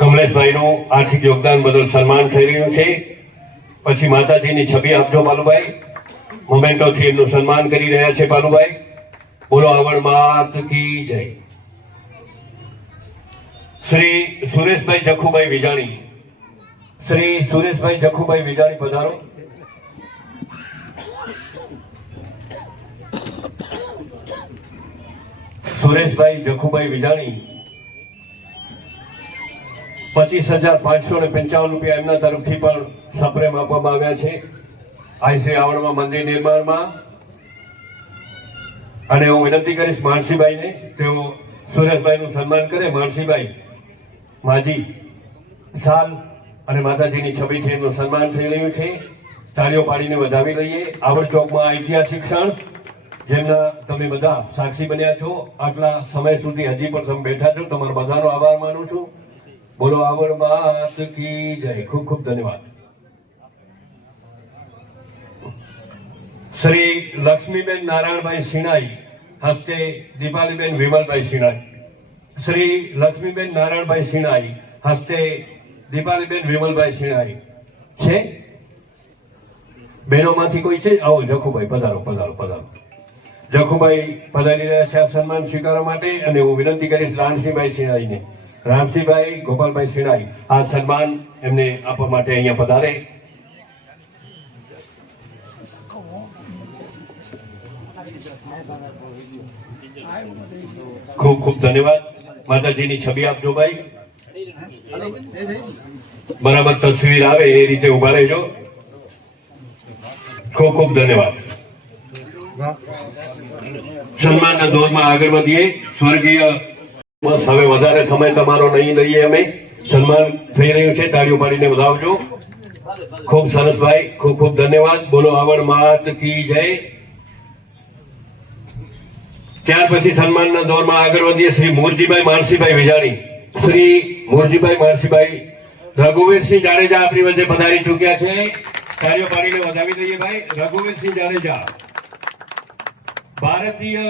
કમલેશભાઈનું આર્થિક યોગદાન બદલ સન્માન થઈ રહ્યું છે. પછી માતાજીની છબી આપજો પાલુભાઈ. મોમેન્ટોથી એમનું સન્માન કરી રહ્યા છે પાલુભાઈ. બોલો આવડ માત કી જય. શ્રી સુરેશભાઈ જખુભાઈ વિજાણી. શ્રી સુરેશભાઈ જખુભાઈ વિજાણી પધારો. સુરેશભાઈ જખુભાઈ વિજાણી 25,555 રૂપિયા એમના તરફથી પણ સપ્રેમ આપવામાં આવ્યા છે આઈશ્રી આવડમાં મંદિર નિર્માણમાં. અને હું વિનંતી કરીશ માનસીભાઈને તેઓ સુરેશભાઈનું સન્માન કરે. માનસીભાઈ માજી સાલ અને માતાજીની છબીથી એમનું સન્માન થઈ રહ્યું છે. તાળીઓ પાડીને વધાવી લઈએ. આવડ ચોકમાં ઐતિહાસિક ક્ષણ જેમના તમે બધા સાક્ષી બન્યા છો. આટલા સમય સુધી હજી પણ તમે બેઠા છો. તમારો બધાનો આભાર માનું છું. બોલો આવડ માત કી જય. ખૂબ ખૂબ ધન્યવાદ. શ્રી લક્ષ્મીબેન નારાયણભાઈ સિણાઈ હસ્તે દીપાલીબેન વિમલભાઈ સિણાઈ. શ્રી લક્ષ્મીબેન નારાયણભાઈ સિણાઈ હસ્તે દીપાલીબેન વિમલભાઈ સિણાઈ છે. બહેનોમાંથી કોઈ છે? આવો જખુભાઈ પધારો પધારો પધારો. જખુભાઈ પધારી રહ્યા છે આ સન્માન સ્વીકારવા માટે. અને હું વિનંતી કરીશ રાણસિંહભાઈ સિણાઈને. રામસિંહભાઈ ગોપાલભાઈ સિણાઈ આ સન્માન એમને આપવા માટે અહીંયા પધારે. ખૂબ ખૂબ ધન્યવાદ. માતાજીની છબી આપજો ભાઈ. બરાબર તસવીર આવે એ રીતે ઉભા રહેજો. ખૂબ ખૂબ ધન્યવાદ. સન્માનના દોરમાં આગળ વધીએ. સ્વર્ગીય બસ હવે વધારે સમય તમારો નહીં લઈએ. અમે સન્માન થઈ રહ્યું છે. તાળીઓ પાડીને વધાવજો. ખૂબ સરસ ભાઈ. ખૂબ ખૂબ ધન્યવાદ. બોલો આવડ માત કી જય. ત્યાર પછી સન્માનના દોરમાં આગળ વધીએ. શ્રી મૂરજીભાઈ માનસીભાઈ વિજાણી. શ્રી મૂરજીભાઈ માનસીભાઈ રઘુવીરસિંહ જાડેજા આપણી વચ્ચે પધારી ચૂક્યા છે. તાળીઓ પાડીને વધાવી દઈએ ભાઈ. રઘુવીરસિંહ જાડેજા ભારતીય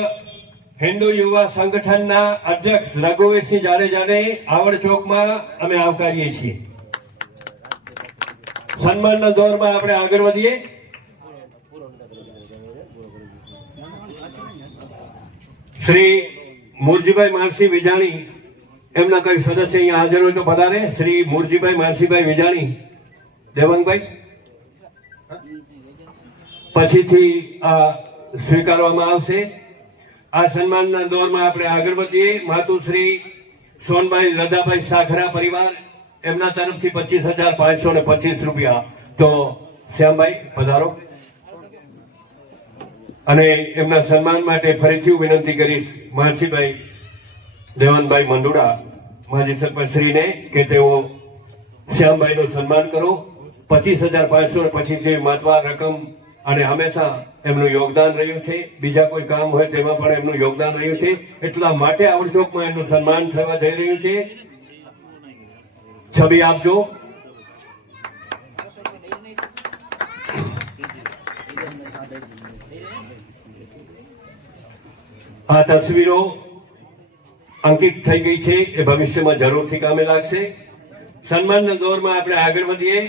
હિન્દુ યુવા સંગઠનના અધ્યક્ષ રઘુવીરસિંહ જાડેજાને આવડ ચોકમાં અમે આવકારીએ છીએ. સન્માનના દોરમાં આપણે આગળ વધીએ. શ્રી મૂરજીભાઈ માનસી વિજાણી એમના કઈ સદસ્ય અહીંયા હાજર હોય તો પધારે. શ્રી મૂરજીભાઈ માનસીભાઈ વિજાણી. દેવાંગભાઈ પછીથી આ સ્વીકારવામાં આવશે. આ સન્માનના દોરમાં આપણે આગળ વધીએ. માતુશ્રી સોનભાઈ લદાભાઈ સાખરા પરિવાર એમના તરફથી 25,525 રૂપિયા. તો શ્યામભાઈ પધારો. અને એમના સન્માન માટે ફરીથી હું વિનંતી કરીશ માનસીભાઈ દેવાનભાઈ મંડુડા માજી સરપંચશ્રીને કે તેઓ શ્યામભાઈનું સન્માન કરો. 25,525 મહત્વની રકમ અને હંમેશા એમનું યોગદાન રહ્યું છે. બીજા કોઈ કામ હોય તેમાં પણ એમનું યોગદાન રહ્યું છે. એટલા માટે આવડ ચોકમાં એમનું સન્માન થવા જઈ રહ્યું છે. છબી આપજો. આ તસવીરો અંકિત થઈ ગઈ છે. એ ભવિષ્યમાં જરૂરથી કામે લાગશે. સન્માનના દોરમાં આપણે આગળ વધીએ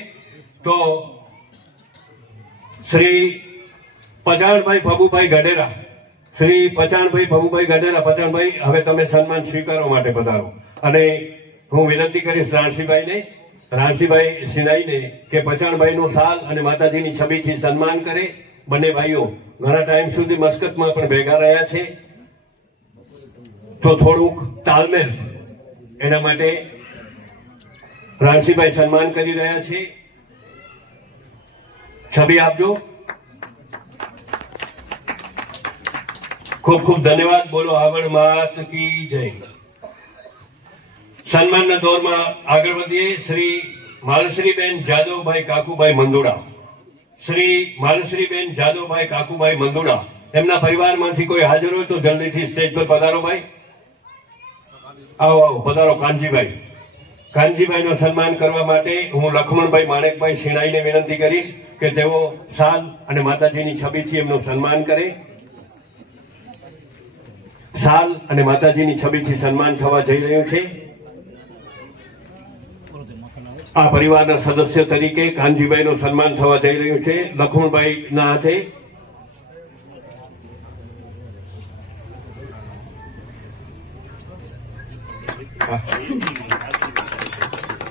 તો શ્રી પચાણભાઈ ભભુભાઈ ગઢેરા. શ્રી પચાણભાઈ ભભુભાઈ ગઢેરા. પચાણભાઈ હવે તમે સન્માન સ્વીકારવા માટે પધારો. અને હું વિનંતી કરીશ રાણસિંહભાઈ સિનાઈને કે પચાણભાઈનું સાલ અને માતાજીની છબીથી સન્માન કરે. બંને ભાઈઓ ઘણા ટાઈમ સુધી મસ્કતમાં પણ ભેગા રહ્યા છે. તો થોડુંક તાલમેલ એના માટે રાણસિંહભાઈ સન્માન કરી રહ્યા છે. છબી આપજો. ખૂબ ખૂબ ધન્યવાદ. બોલો આવડ માત કી જય. સન્માનના દોરમાં આગળ વધીએ. શ્રી માલશ્રીબેન જાદવભાઈ કાકુભાઈ મંદુડા. શ્રી માલશ્રીબેન જાદવભાઈ કાકુભાઈ મંદુડા, એમના પરિવારમાંથી કોઈ હાજર હોય તો જલ્દીથી સ્ટેજ પર પધારો. ભાઈ આવો આવો પધારો. કાનજીભાઈ, કાનજીભાઈનું સન્માન કરવા માટે હું લખમણભાઈ માણેકભાઈ શિણાઈને વિનંતી કરીશ કે તેઓ શાલ અને માતાજીની છબીથી એમનું સન્માન કરે. શાલ અને માતાજીની છબીથી સન્માન થવા જઈ રહ્યું છે. આ પરિવારના સદસ્ય તરીકે કાનજીભાઈનું સન્માન થવા જઈ રહ્યું છે લખમણભાઈના હાથે.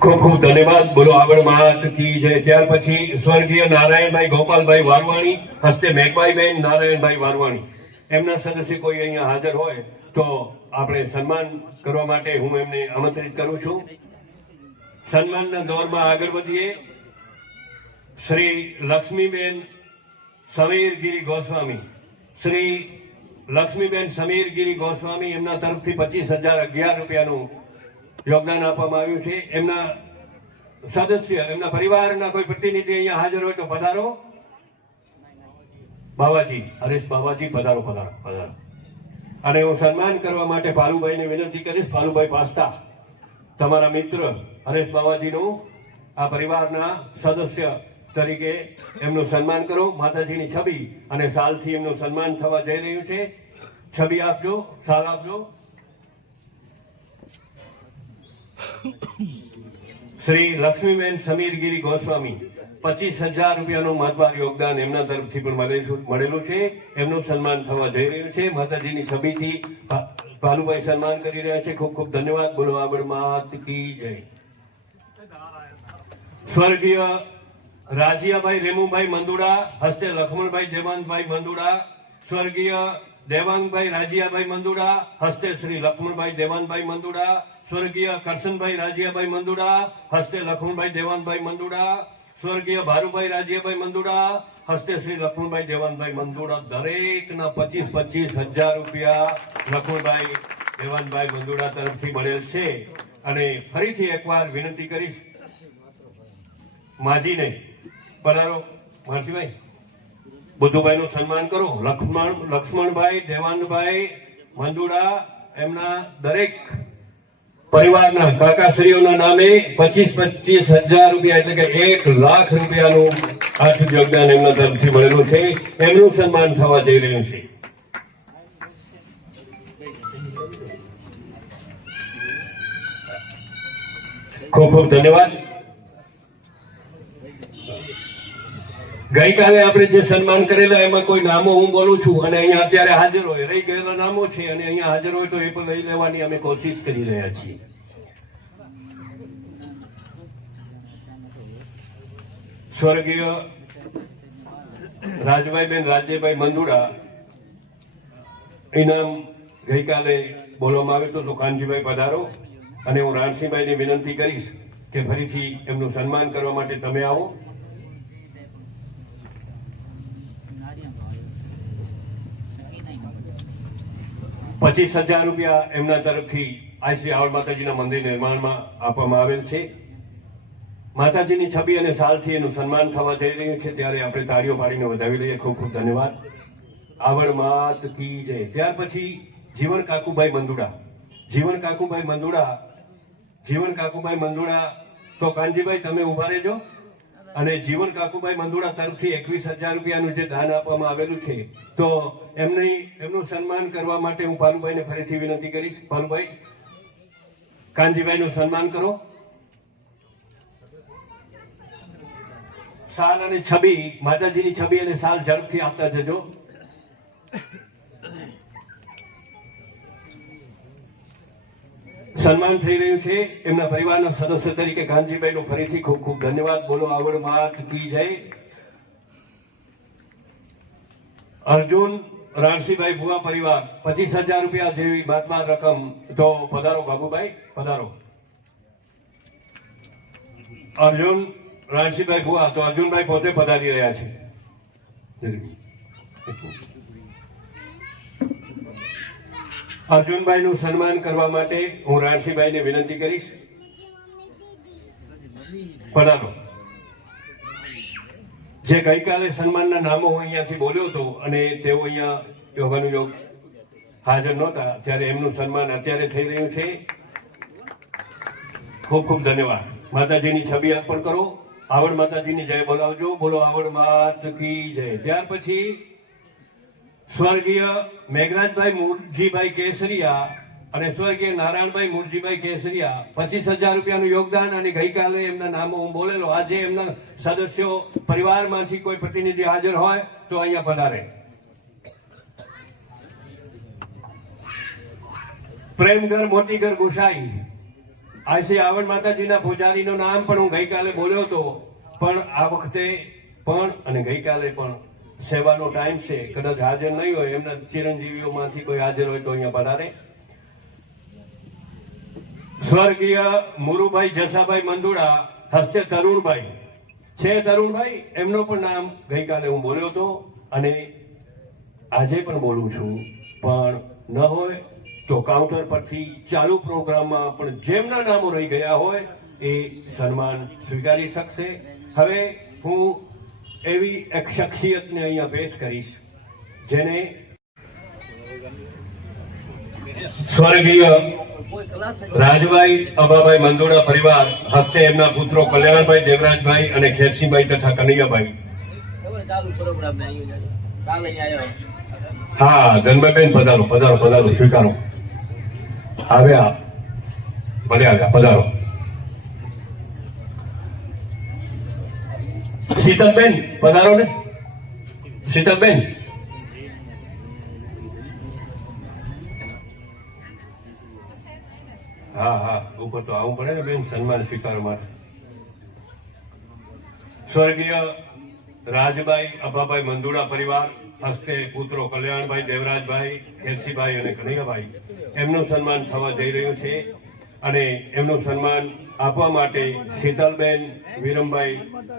ખૂબ ખૂબ ધન્યવાદ. બોલો આવડ માત કી જય. ત્યાર પછી સ્વર્ગીય નારાયણભાઈ ગોપાલભાઈ વારવાણી, હસ્તે મેઘભાઈબેન નારાયણભાઈ વારવાણી, એમના સદસ્ય કોઈ અહીંયા હાજર હોય તો આપણે સન્માન કરવા માટે હું એમને આમંત્રિત કરું છું. સન્માનના દોરમાં આગળ વધીએ. શ્રી લક્ષ્મીબેન સમીરગીરી ગોસ્વામી, શ્રી લક્ષ્મીબેન સમીરગીરી ગોસ્વામી, એમના તરફથી 25,011 રૂપિયાનું યોગદાન આપવામાં આવ્યું છે. એમના સદસ્ય, એમના પરિવારના કોઈ પ્રતિનિધિ અહીંયા હાજર હોય તો પધારો. બાવાજી, હરેશ બાવાજી પધારો પધારો પધારો. અને હું સન્માન કરવા માટે ફાલુભાઈને વિનંતી કરીશ. ફાલુભાઈ પાસ્તા, તમારા મિત્ર હરેશ બાવાજીનું આ પરિવારના સદસ્ય તરીકે એમનું સન્માન કરો. માતાજીની છબી અને શાલથી એમનું સન્માન થવા જઈ રહ્યું છે. છબી આપજો, શાલ આપજો. શ્રી લક્ષ્મીબેન સમીરગીરી ગોસ્વામી, 25,000 રૂપિયાનું મહત્વનું યોગદાન એમના તરફથી પણ મળેલું છે. એમનું સન્માન થવા જઈ રહ્યું છે. માતાજીની છબીથી ભાલુભાઈ સન્માન કરી રહ્યા છે. ખૂબ ખૂબ ધન્યવાદ. બોલો આવડ માત કી જય. સ્વર્ગીય રાજીયાભાઈ રેમુભાઈ મંદુડા, હસ્તે લખમણભાઈ દેવાંગભાઈ મંદુડા. સ્વર્ગીય દેવાંગભાઈ રાજીયાભાઈ મંદુડા, હસ્તે શ્રી લક્ષ્મણભાઈ દેવાંગભાઈ મંદુડા. સ્વર્ગીય કરશનભાઈ રાજીયાભાઈ મંદુડા, હસ્તે લખમણભાઈ દેવાંગભાઈ મંદુડા. સ્વર્ગીય ભારુભાઈ રાજીયાભાઈ મંદુડા, હસ્તે શ્રી લક્ષ્મણભાઈ દેવાનભાઈ મંદુડા. દરેકના 25,000 રૂપિયા લક્ષ્મણભાઈ દેવાનભાઈ મંદુડા તરફથી મળેલ છે. અને ફરીથી એકવાર વિનંતી કરીશ માજીને, પધારો માનસીભાઈ, બુદ્ધુભાઈનું સન્માન કરો. લક્ષ્મણભાઈ દેવાનભાઈ મંદુડા, એમના દરેક પરિવારના કાકાશ્રીઓના નામે 25,000 રૂપિયા એટલે કે 1,00,000 રૂપિયાનું આર્થિક યોગદાન એમના તરફથી મળેલું છે. એમનું સન્માન થવા જઈ રહ્યું છે. ખૂબ ખૂબ ધન્યવાદ. ગઈકાલે આપણે જે સન્માન કરેલા એમાં કોઈ નામો હું બોલું છું અને અહીંયા અત્યારે હાજર હોય, રહી ગયેલા નામો છે અને અહીંયા હાજર હોય તો એ પણ લઈ લેવાની અમે કોશિશ કરી રહ્યા છીએ. સ્વર્ગીય રાજભાઈબેન રાજ્યભાઈ મંદુડા, ઇનામ ગઈકાલે બોલવામાં આવ્યું તો કાનજીભાઈ પધારો. અને હું રાણસિંહભાઈને વિનંતી કરીશ કે ફરીથી એમનું સન્માન કરવા માટે તમે આવો. ₹25,000 રૂપિયા એમના તરફથી આઈસી આવડ માતાજીના મંદિર નિર્માણમાં આપવામાં આવેલ છે. માતાજીની છબી અને શાલથી એનું સન્માન થવા જઈ રહ્યું છે, ત્યારે આપણે તાળીઓ પાડીને વધાવી લઈએ. ખૂબ ખૂબ ધન્યવાદ. આવડ માત કી જય. ત્યાર પછી જીવન કાકુભાઈ મંદુડા. જીવન કાકુભાઈ મંદુડા તો કાનજીભાઈ તમે ઉભા રહેજો. અને જીવન કાકુભાઈ મંદુડા તરફથી 21,000 રૂપિયાનું જે દાન આપવામાં આવેલું છે, તો એમનું સન્માન કરવા માટે હું પાલુભાઈને ફરીથી વિનંતી કરીશ. પાલુભાઈ, કાનજીભાઈનું સન્માન કરો. શાલ અને છબી, માતાજીની છબી અને શાલ ઝડપથી આપતા જજો. સન્માન થઈ રહ્યું છે એમના પરિવારના સદસ્ય તરીકે કાનજીભાઈનું ફરીથી ખૂબ ખૂબ ધન્યવાદ. બોલો આવડ માત કી જય. અર્જુન રાણસીભાઈ ભુવા પરિવાર, 25,000 રૂપિયા જેવી બાદબાર રકમ. તો પધારો બાબુભાઈ, પધારો. અર્જુન રાણસીભાઈ ભુવા તો અર્જુનભાઈ પોતે પધારી રહ્યા છે. અર્જુનભાઈનું સન્માન કરવા માટે હું રાણસીભાઈને વિનંતી કરીશ. પધારો. જે ગઈકાલે સન્માનના નામો હું અહીંયાથી બોલ્યો હતો અને તેઓ અહીંયા યોગાનુયોગ હાજર નહોતા, ત્યારે એમનું સન્માન અત્યારે થઈ રહ્યું છે. ખૂબ ખૂબ ધન્યવાદ. માતાજીની છબી અર્પણ કરો. આવડ માતાજીની જય બોલાવજો. બોલો આવડ માત કી જય. ત્યાર પછી સ્વર્ગીય મેઘરાજભાઈ મૂળજીભાઈ કેસરિયા અને સ્વર્ગીય નારાયણભાઈ મૂળજીભાઈ કેસરિયા 25,000 રૂપિયાનું યોગદાન. અને ગઈકાલે એમના નામો હું બોલેલો. આજે એમના સદસ્યો પરિવારમાંથી કોઈ પ્રતિનિધિ હાજર હોય તો અહીંયા પધારે. પ્રેમઘર મોતીઘર ગુસાઈ આજે આવડ માતાજીના પૂજારીનું નામ પણ હું ગઈકાલે બોલ્યો હતો, પણ આ વખતે પણ અને ગઈકાલે પણ સેવાનો ટાઈમ છે, કદાચ હાજર નહીં હોય. એમના ચિરંજીવીઓમાંથી કોઈ હાજર હોય તો અહીંયા પધારે. સ્વર્ગીય મુરુભાઈ જસાભાઈ મંદુડા હસ્તે તરુણભાઈ છે. તરુણભાઈ એમનો પણ નામ ગઈકાલે હું બોલ્યો હતો અને આજે પણ બોલું છું, પણ ન હોય તો કાઉન્ટર પરથી ચાલુ પ્રોગ્રામમાં પણ જેમના નામો રહી ગયા હોય એ સન્માન સ્વીકારી શકશે. હવે હું એવી એક શખ્સિયતને અહીંયા પેશ કરીશ જેને સ્વર્ગીય રાજભાઈ અબાભાઈ મંદોડા પરિવાર હસ્તે એમના પુત્રો કલ્યાણભાઈ, દેવરાજભાઈ અને ખેરસીભાઈ તથા કનૈયાભાઈ. હા ધનભાઈબેન પધારો પધારો પધારો, સ્વીકારો. આવ્યા ભલે આવ્યા, પધારો. શીતલબેન પધારો ને. શીતલબેન હા હા ઉપર તો આવવું પડે ને બેન સન્માન સ્વીકારવા માટે. સ્વર્ગીય રાજભાઈ અભાભાઈ મંદુડા પરિવાર હસ્તે પુત્રો કલ્યાણભાઈ, દેવરાજભાઈ, ખેરસીભાઈ અને કનૈયાભાઈ એમનું સન્માન થવા જઈ રહ્યું છે. અને એમનું સન્માન આપવા માટે શીતલબેન વિરમભાઈ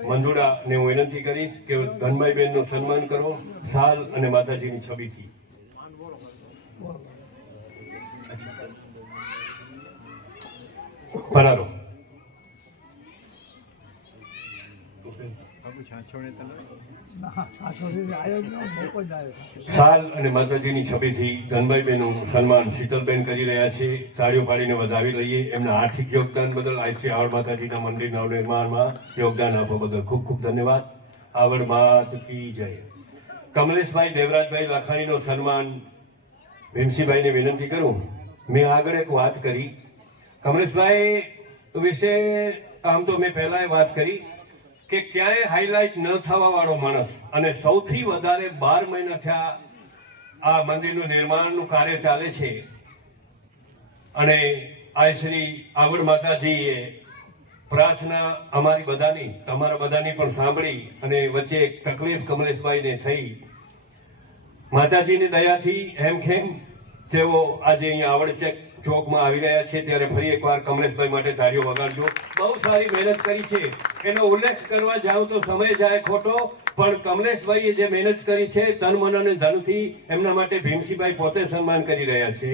મંદુડાને હું વિનંતી કરીશ કે ધનભાઈબેનનું સન્માન કરો સાલ અને માતાજીની છબીથી. પધારો. સાલ અને માતાજીની છબીથી ધનભાઈબેનનું સન્માન શીતલબેન કરી રહ્યા છે. તાળીઓ પાડીને વધાવી લઈએ. એમના આર્થિક યોગદાન બદલ આઈસી આવડ માતાજીના મંદિર નવનિર્માણમાં યોગદાન આપવા બદલ ખૂબ ખૂબ ધન્યવાદ. આવડ માત કી જય. કમલેશભાઈ દેવરાજભાઈ લાખાણીનું સન્માન ભીમસિંહભાઈને વિનંતી કરું. મેં આગળ એક વાત કરી કમલેશભાઈ વિશે, આમ તો મેં પહેલા વાત કરી કે ક્યાંય હાઇલાઇટ ન થવા વાળો માણસ, અને સૌથી વધારે 12 મહિના થયા આ મંદિરનું નિર્માણનું કાર્ય ચાલે છે. અને આ શ્રી આવડ માતાજીએ પ્રાર્થના અમારી બધાની, તમારા બધાની પણ સાંભળી અને વચ્ચે એક તકલીફ કમલેશભાઈને થઈ. માતાજીની દયાથી હેમખેમ તેઓ આજે અહીંયા આવડ ચોકમાં આવી રહ્યા છે. ત્યારે ફરી એકવાર કમલેશભાઈ માટે તાળીઓ વગાડજો. બહુ સારી મહેનત કરી છે. એનો ઉલ્લેખ કરવા જાઉં તો સમય જાય ખોટો, પણ કમલેશભાઈએ જે મહેનત કરી છે તન મન અને ધનથી, એમના માટે ભીમસિંહભાઈ પોતે સન્માન કરી રહ્યા છે.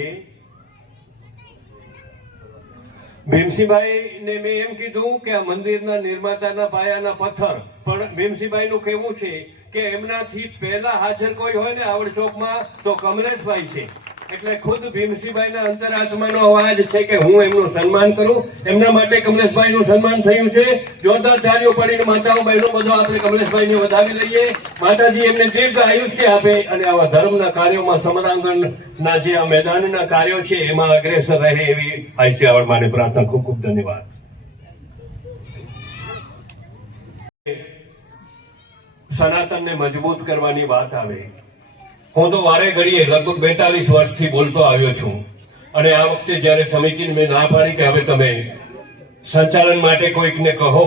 ભીમસિંહભાઈને મેં એમ કીધું કે આ મંદિરના નિર્માતાના પાયાના પથ્થર, પણ ભીમસિંહભાઈનું કહેવું છે કે એમનાથી પહેલા હાજર કોઈ હોય ને આવડ ચોકમાં તો કમલેશભાઈ છે. એટલે ખુદ ભીમસિંહભાઈના અંતરાત્માનો અવાજ છે કે હું એમનું સન્માન કરું. એમના માટે કમલેશભાઈનું સન્માન થયું છે. જોરદાર તાળીઓ પાડીને માતાઓ બહેનો બધો આપણે કમલેશભાઈને વધાવી લઈએ. માતાજી એમને દીર્ઘ આયુષ્ય આપે અને આવા ધર્મના કાર્યોમાં, સમરાંગણના જે આ મેદાનના કાર્યો છે એમાં અગ્રેસર રહે એવી આઈસી આવડ માને પ્રાર્થના. ખૂબ ખૂબ ધન્યવાદ. સનાતનને મજબૂત કરવાની વાત આવે, હું તો વારે ઘડીએ લગભગ 42 વર્ષથી બોલતો આવ્યો છું. અને આ વખતે જ્યારે સમિતિને મેં ના પાડી કે હવે તમે સંચાલન માટે કોઈકને કહો,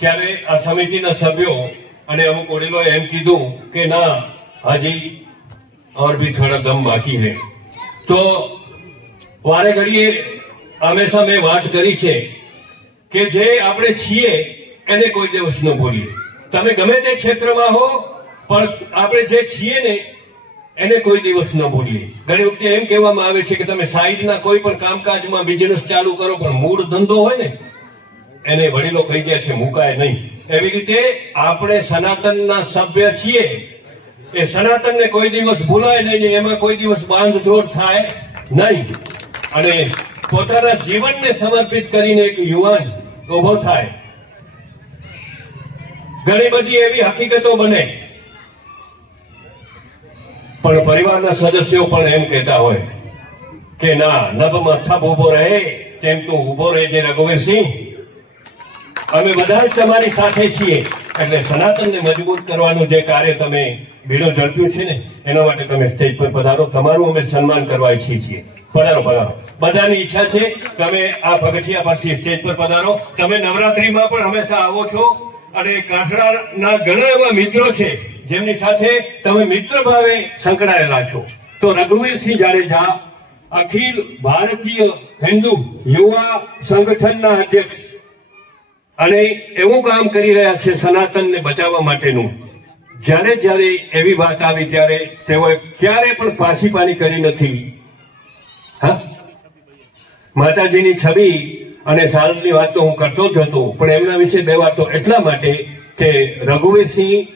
ત્યારે આ સમિતિના સભ્યો અને અમુક વડીલોએ એમ કીધું કે ના, હજી और भी થોડા દમ બાકી है. તો વારે ઘડીએ હંમેશા મેં વાત કરી છે કે જે આપણે છીએ એને કોઈ દિવસ ન ભૂલીએ. તમે ગમે તે ક્ષેત્રમાં હો, પણ આપણે જે છીએ ને એને કોઈ દિવસ ન ભૂલીએ. ઘણી વખતે એમ કહેવામાં આવે છે કે તમે સાઈડના કોઈ પણ કામકાજમાં બિઝનેસ ચાલુ કરો, પણ મૂળ ધંધો હોય ને એને વડીલો કહી ગયા છે મુકાય નહીં. એવી રીતે આપણે સનાતનના સભ્ય છીએ, એ સનાતનને કોઈ દિવસ ભૂલાય નહીં ને એમાં કોઈ દિવસ બાંધછોડ થાય નહીં. અને પોતાના જીવનને સમર્પિત કરીને એક યુવાન ઉભો થાય. ઘણી બધી એવી હકીકતો બને, પણ પરિવારના સદસ્યો પણ એમ કહેતા હોય કે ના, નભમાં થપ ઉભો રહે તેમ તું ઉભો રહેજે રઘુવીરસિંહ, અમે બધા જ તમારી સાથે છીએ. એટલે સનાતનને મજબૂત કરવાનું જે કાર્ય તમે બીડો ઝડપ્યું છે ને એના માટે તમે સ્ટેજ પર પધારો. તમારું અમે સન્માન કરવા ઈચ્છીએ છીએ. પધારો પધારો. બધાની ઈચ્છા છે તમે આ પગથિયા પરથી સ્ટેજ પર પધારો. તમે નવરાત્રીમાં પણ હંમેશા આવો છો અને કાઠડાના ઘણા એવા મિત્રો છે જેમની સાથે તમે મિત્ર ભાવે સંકળાયેલા છો. તો રઘુવીરસિંહ જાડેજા અખિલ ભારતીય હિન્દુ યુવા સંગઠનના અધ્યક્ષ અને એવું કામ કરી રહ્યા છે સનાતનને બચાવવા માટેનું. જ્યારે જ્યારે એવી વાત આવી ત્યારે તેઓએ ક્યારે પણ પાછી કરી નથી. હા, માતાજીની છબી અને સાલની વાત તો હું કરતો જ હતો, પણ એમના વિશે બે વાતો એટલા માટે કે રઘુવીરસિંહ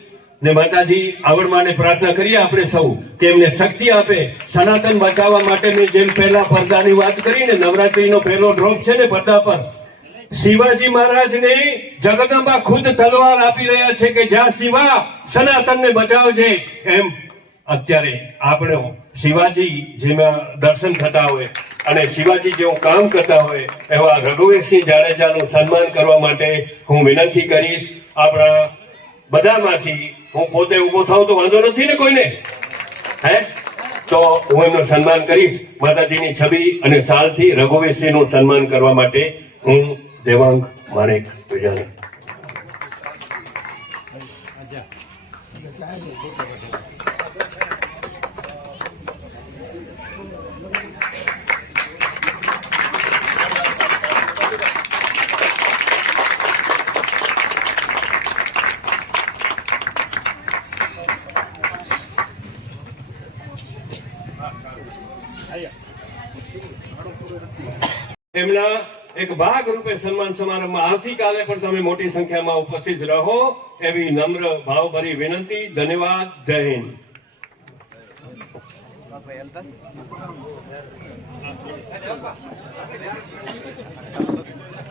ને માતાજી આવડમાને પ્રાર્થના કરીએ આપણે સૌ કે એમને શક્તિ આપે સનાતન બચાવવા માટે. મેં જેમ પહેલા પડદાની વાત કરી ને, નવરાત્રીનો પહેલો ડ્રોપ છે ને પડદા પર, શિવાજી મહારાજને જગદંબા ખુદ તલવાર આપી રહ્યા છે કે જ્યાં શિવા સનાતનને બચાવજે. એમ અત્યારે આપણે શિવાજી જેમાં દર્શન થતા હોય અને શિવાજી જેવું કામ કરતા હોય એવા રઘુવીરસિંહ જાડેજાનું સન્માન કરવા માટે હું વિનંતી કરીશ. આપણા બધામાંથી હું પોતે ઊભો થાઉં તો વાંધો નથી ને કોઈને? હે, તો હું એમનું સન્માન કરીશ. માતાજીની છબી અને સાલથી રઘુવીરસિંહનું સન્માન કરવા માટે હું દેવાંગ માણેક વિજાણી. એમના એક ભાગ રૂપે સન્માન સમારંભમાં આવતીકાલે પણ તમે મોટી સંખ્યામાં ઉપસ્થિત રહો એવી નમ્ર ભાવભરી વિનંતી. ધન્યવાદ. જય હિન્દ.